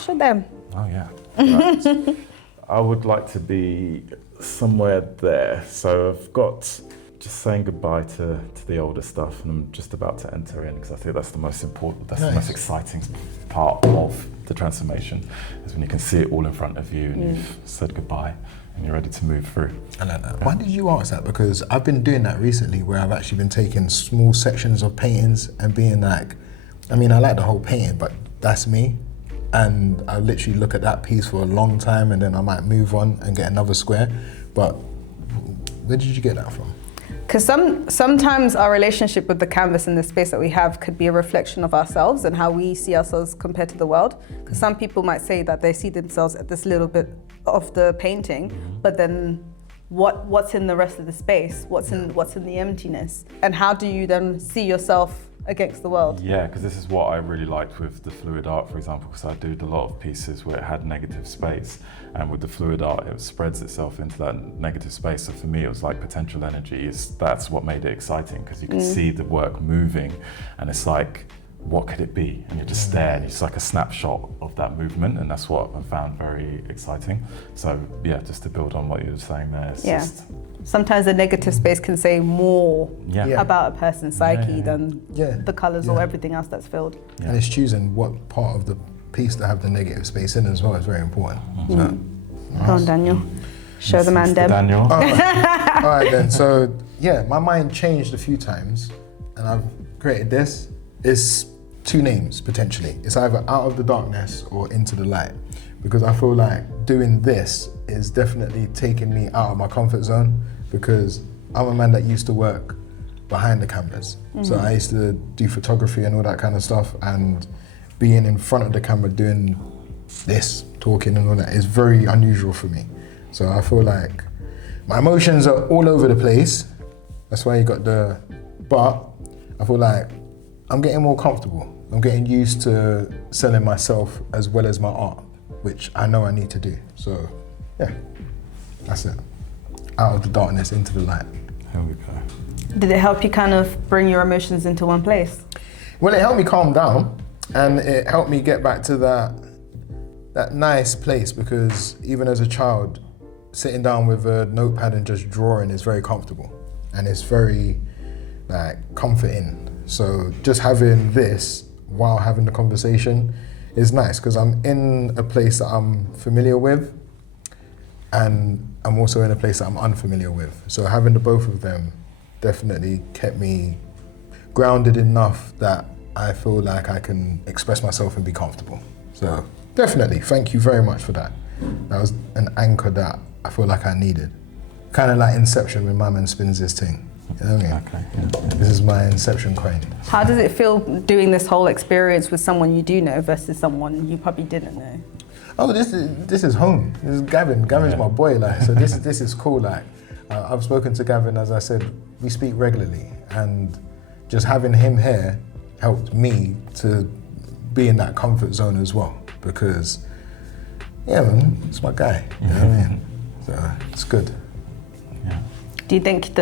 show them. Oh, yeah. Right. I would like to be somewhere there. So I've got just saying goodbye to the older stuff, and I'm just about to enter in, because I think that's the most important, that's the most exciting part of the transformation, is when you can see it all in front of you and you've said goodbye and you're ready to move through. I like that. Why did you ask that? Because I've been doing that recently, where I've actually been taking small sections of paintings and being like, I mean, I like the whole painting, but that's me. And I literally look at that piece for a long time, and then I might move on and get another square. But where did you get that from? Because sometimes our relationship with the canvas and the space that we have could be a reflection of ourselves and how we see ourselves compared to the world. Because some people might say that they see themselves at this little bit of the painting, but then what's in the rest of the space? What's in the emptiness? And how do you then see yourself against the world? Yeah, because this is what I really liked with the fluid art, for example, because I did a lot of pieces where it had negative space, and with the fluid art it spreads itself into that negative space. So for me it was like potential energy, that's what made it exciting, because you could see the work moving, and it's like, what could it be? And you just stare, and it's like a snapshot of that movement, and that's what I found very exciting. So yeah, just to build on what you were saying there, it's just... Sometimes the negative space can say more about a person's psyche than the colours or everything else that's filled. And it's choosing what part of the piece to have the negative space in as well is very important. So, Go on, Daniel. Show the man, Deb. Daniel. All right then, so yeah, my mind changed a few times, and I've created this. It's two names, potentially. It's either Out of the Darkness or Into the Light, because I feel like doing this is definitely taking me out of my comfort zone, because I'm a man that used to work behind the cameras. So I used to do photography and all that kind of stuff, and being in front of the camera doing this, talking and all that, is very unusual for me. So I feel like my emotions are all over the place. That's why you got but I feel like I'm getting more comfortable. I'm getting used to selling myself as well as my art, which I know I need to do. So yeah, that's it. Out of the darkness, into the light. Here we go. Did it help you kind of bring your emotions into one place? Well, it helped me calm down, and it helped me get back to that nice place, because even as a child, sitting down with a notepad and just drawing is very comfortable, and it's very like comforting. So just having this while having the conversation is nice, because I'm in a place that I'm familiar with, and I'm also in a place that I'm unfamiliar with. So having the both of them definitely kept me grounded enough that I feel like I can express myself and be comfortable. So definitely, thank you very much for that. That was an anchor that I feel like I needed. Kind of like Inception when my man spins this thing. You know what I mean? Okay. Yeah. This is my inception coin. How does it feel doing this whole experience with someone you do know versus someone you probably didn't know? Oh, this is home. This is Gavin. Gavin's my boy, like. So this is cool, like. I've spoken to Gavin, as I said, we speak regularly, and just having him here helped me to be in that comfort zone as well, because, yeah, man, it's my guy. You know what I mean? So it's good. Yeah. Do you think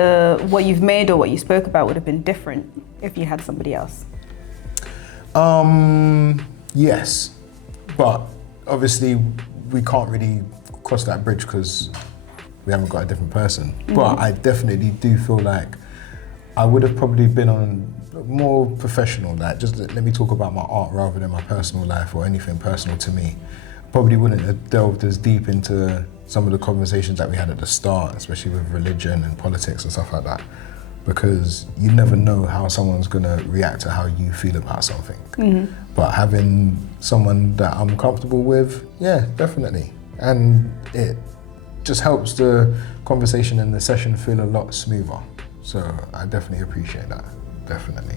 what you've made or what you spoke about would have been different if you had somebody else? Yes, but obviously we can't really cross that bridge because we haven't got a different person. But I definitely do feel like I would have probably been on more professional, like just let me talk about my art rather than my personal life or anything personal to me. Probably wouldn't have delved as deep into some of the conversations that we had at the start, especially with religion and politics and stuff like that, because you never know how someone's gonna react to how you feel about something. But having someone that I'm comfortable with, yeah, definitely. And it just helps the conversation and the session feel a lot smoother. So I definitely appreciate that, definitely.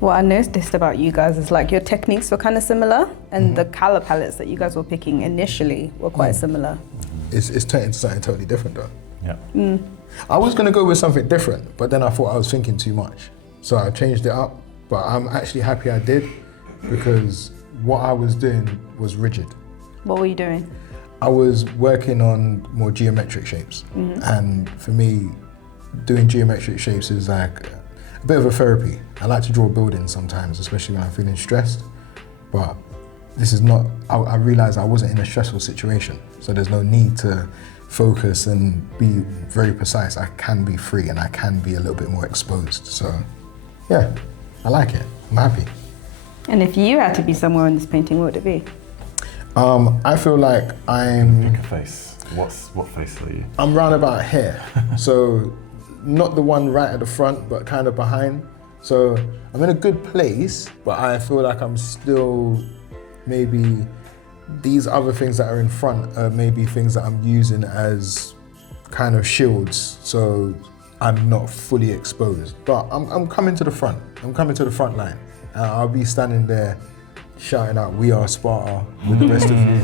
What I noticed about you guys is like your techniques were kind of similar, and the color palettes that you guys were picking initially were quite similar. It's turning into something totally different though. Yeah. I was gonna go with something different, but then I thought I was thinking too much. So I changed it up, but I'm actually happy I did, because what I was doing was rigid. What were you doing? I was working on more geometric shapes. And for me, doing geometric shapes is like a bit of a therapy. I like to draw buildings sometimes, especially when I'm feeling stressed. But this is not, I realized I wasn't in a stressful situation. So there's no need to focus and be very precise. I can be free and I can be a little bit more exposed. So yeah, I like it. I'm happy. And if you had to be somewhere in this painting, what would it be? I feel like Pick a face. What face are you? I'm round about here. So not the one right at the front, but kind of behind. So I'm in a good place, but I feel like I'm still maybe these other things that are in front are maybe things that I'm using as kind of shields. So I'm not fully exposed, but I'm coming to the front. I'm coming to the front line. I'll be standing there shouting out, "We are Sparta," with the rest of you.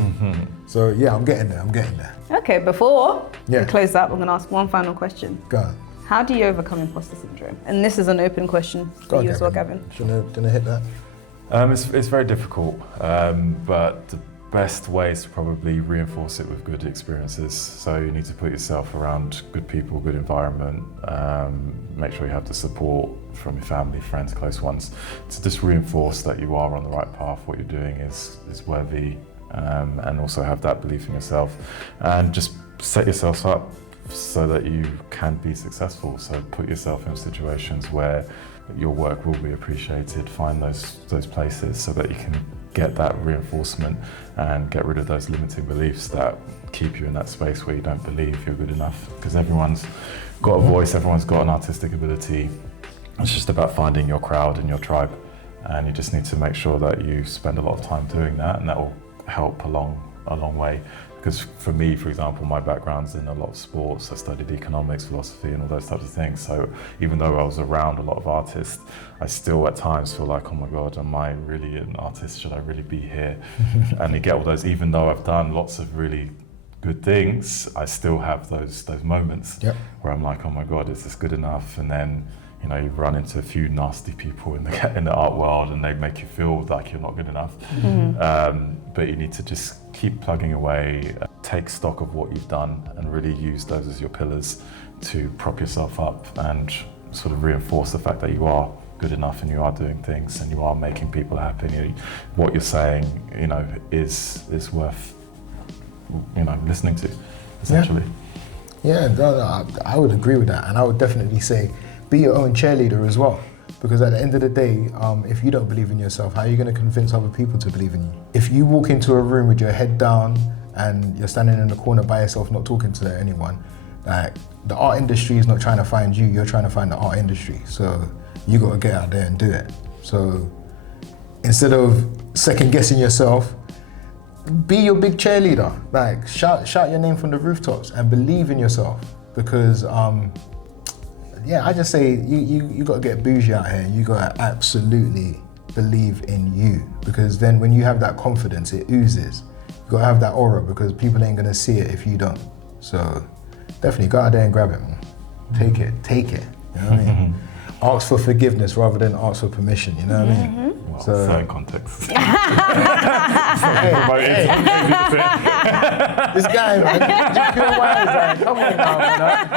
So yeah, I'm getting there. Okay, before Yeah. we close up, I'm gonna ask one final question. Go on. How do you overcome imposter syndrome? And this is an open question Go for on, you as well, Gavin. Shouldn't I hit that? It's very difficult, but the best way is to probably reinforce it with good experiences. So you need to put yourself around good people, good environment, make sure you have the support from your family, friends, close ones, to just reinforce that you are on the right path, what you're doing is worthy, and also have that belief in yourself, and just set yourself up so that you can be successful. So put yourself in situations where your work will be appreciated, find those places so that you can get that reinforcement and get rid of those limiting beliefs that keep you in that space where you don't believe you're good enough. Because everyone's got a voice, everyone's got an artistic ability. It's just about finding your crowd and your tribe. And you just need to make sure that you spend a lot of time doing that, and that will help a long way. Because for me, for example, my background's in a lot of sports. I studied economics, philosophy, and all those types of things. So even though I was around a lot of artists, I still at times feel like, oh my God, am I really an artist? Should I really be here? And you get all those, even though I've done lots of really good things, I still have those moments where I'm like, oh my God, is this good enough? And then, you know, you run into a few nasty people in the art world and they make you feel like you're not good enough. But you need to just keep plugging away, take stock of what you've done and really use those as your pillars to prop yourself up and sort of reinforce the fact that you are good enough and you are doing things and you are making people happy. And what you're saying, you know, is worth, you know, listening to, essentially. Yeah, no, I would agree with that. And I would definitely say, be your own cheerleader as well. Because at the end of the day, if you don't believe in yourself, how are you going to convince other people to believe in you? If you walk into a room with your head down and you're standing in the corner by yourself, not talking to anyone, like, the art industry is not trying to find you, you're trying to find the art industry. So you got to get out there and do it. So instead of second guessing yourself, be your big cheerleader. Like, shout your name from the rooftops and believe in yourself. Because yeah, I just say you got to get bougie out here. You got to absolutely believe in you, because then when you have that confidence, it oozes. You got to have that aura, because people ain't gonna see it if you don't. So definitely go out there and grab it, man. Take it. You know what I mean? Ask for forgiveness rather than ask for permission. You know what I mean? Well, So- certain context. Hey, this guy, man, you feel wise, man. Come on now, man.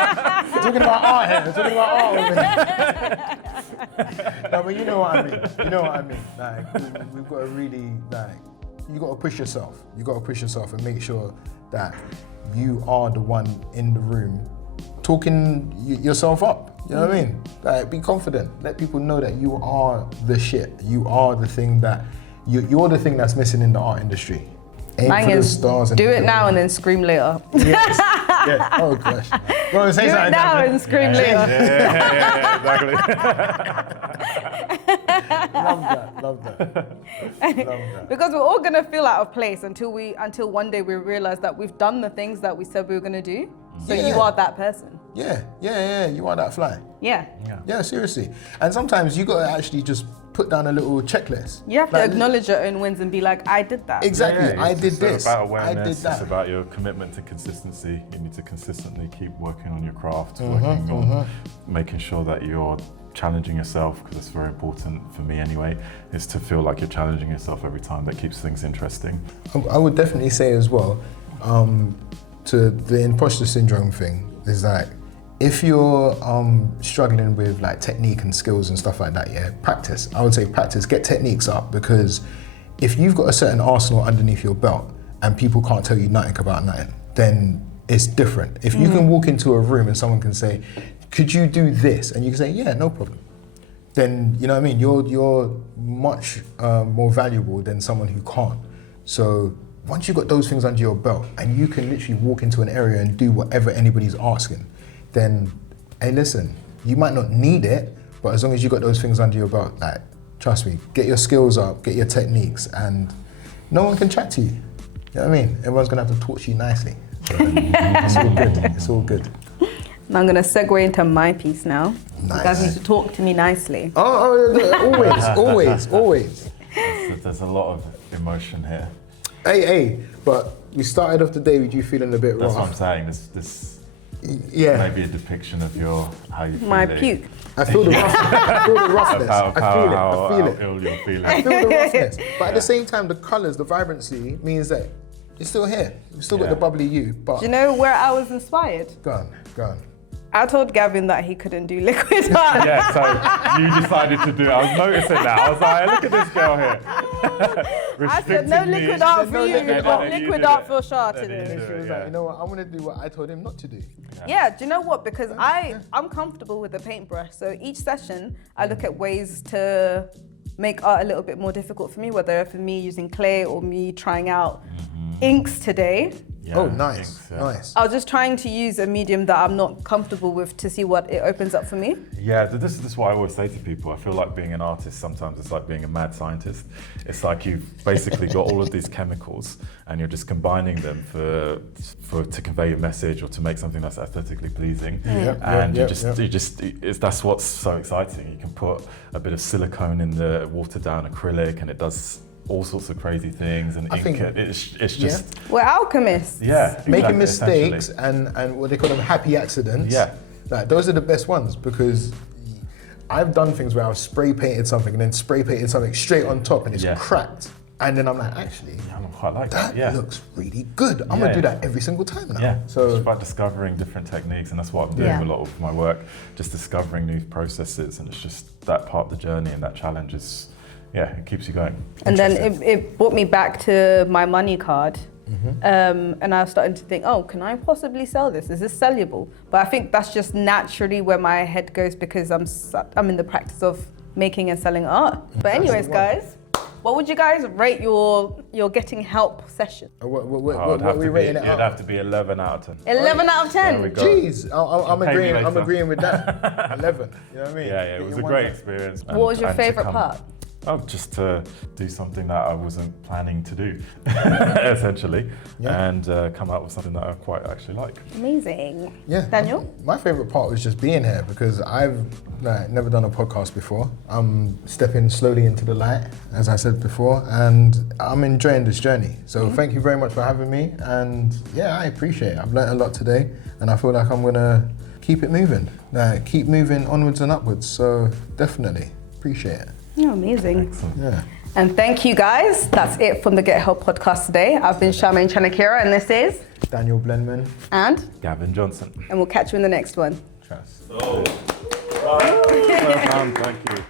We're talking about art here. We're talking about art over here. No, but you know what I mean. You know what I mean. Like, we've got to really, like, you got to push yourself. You got to push yourself and make sure that you are the one in the room talking yourself up. You know what I mean? Like, be confident. Let people know that you are the shit. You are the thing that you're the thing that's missing in the art industry. Aim Mine for the is stars and do it now and then scream later. Yes. Yeah. Oh gosh. Well, say Do it something, now Gavin. and scream later. Exactly. Love that. Because we're all gonna feel out of place until one day we realize that we've done the things that we said we were gonna do. So Yeah. you are that person. Yeah. You are that fly. Yeah. Yeah, seriously. And sometimes you gotta actually just put down a little checklist. You have to Like, acknowledge your own wins and be like, I did that. Exactly. Yeah, I it's did just this. about I awareness. did that. It's about your commitment to consistency. You need to consistently keep working on your craft, working on making sure that you're challenging yourself, because it's very important for me anyway, is to feel like you're challenging yourself every time. That keeps things interesting. I would definitely say as well, to the imposter syndrome thing, is like, if you're struggling with like technique and skills and stuff like that, yeah, practice. I would say practice, get techniques up, because if you've got a certain arsenal underneath your belt and people can't tell you nothing about nothing, then it's different. If you can walk into a room and someone can say, could you do this? And you can say, yeah, no problem. Then, you know what I mean? You're much more valuable than someone who can't. So once you've got those things under your belt and you can literally walk into an area and do whatever anybody's asking, then, hey, listen, you might not need it, but as long as you got those things under your belt, like, trust me, get your skills up, get your techniques, and no one can chat to you. You know what I mean? Everyone's gonna have to talk to you nicely. So, it's all good. It's all good. And I'm gonna segue into my piece now. Nice. You guys need to talk to me nicely. Always. There's a lot of emotion here. Hey, but we started off the day with you feeling a bit That's what I'm rough. saying. This Yeah. maybe a depiction of how you feel. My puke. I feel the roughness. How I feel it. ill you're feeling. I feel the roughness. But at the same time, the colours, the vibrancy means that you're still here. You've still got the bubbly you, but Do you know where I was inspired? go on. I told Gavin that he couldn't do liquid art. Yeah, so you decided to do it. I was noticing that. I was like, look at this girl here. I said no liquid art for you, liquid but art. liquid You art did for it. Shah Then you today. did She was Yeah. like, you know what, I'm gonna do what I told him not to do. Yeah, do you know what? Because I'm comfortable with a paintbrush. So each session, I look at ways to make art a little bit more difficult for me, whether for me using clay or me trying out inks today. Yeah, Oh, nice, thanks, yeah. nice. I was just trying to use a medium that I'm not comfortable with to see what it opens up for me. Yeah, this is what I always say to people. I feel like being an artist, sometimes it's like being a mad scientist. It's like you've basically got all of these chemicals and you're just combining them to convey a message or to make something that's aesthetically pleasing. That's what's so exciting. You can put a bit of silicone in the watered down acrylic and it does all sorts of crazy things, and I think- it's just We're alchemists. Making exactly, mistakes essentially. and what they call them happy accidents. Yeah. Like, those are the best ones, because I've done things where I've spray painted something and then spray painted something straight on top and it's Yeah. cracked. And then I'm like, actually, I don't quite like that. that Yeah. looks really good. I'm gonna do that every single time now. Yeah, it's So about discovering different techniques, and that's what I'm doing Yeah. a lot of my work, just discovering new processes, and it's just that part of the journey and that challenge is, it keeps you going. And then it brought me back to my money card. And I was starting to think, oh, can I possibly sell this? Is this sellable? But I think that's just naturally where my head goes, because I'm in the practice of making and selling art. But anyways, guys, what would you guys rate your getting help session? what It'd are we rating it it'd up? have to be 11 out of 10. 11 out of There we 10. go. Jeez, I'm Pay me agreeing. I'm later. agreeing with that. 11. You know what I mean? Yeah, it was a great experience. What was your favourite part? Oh, just to do something that I wasn't planning to do, essentially, and come out with something that I quite actually like. Amazing. Yeah. Daniel? My favorite part was just being here because I've never done a podcast before. I'm stepping slowly into the light, as I said before, and I'm enjoying this journey. So thank you very much for having me. And yeah, I appreciate it. I've learned a lot today, and I feel like I'm gonna keep it moving, keep moving onwards and upwards. So definitely appreciate it. Oh, amazing. Excellent. Yeah. And thank you guys. That's it from the Get Help podcast today. I've been Charmaine Chanakira, and this is Daniel Blenman. and Gavin Johnson. we'll catch you in the next one. Trust. Well done, thank you.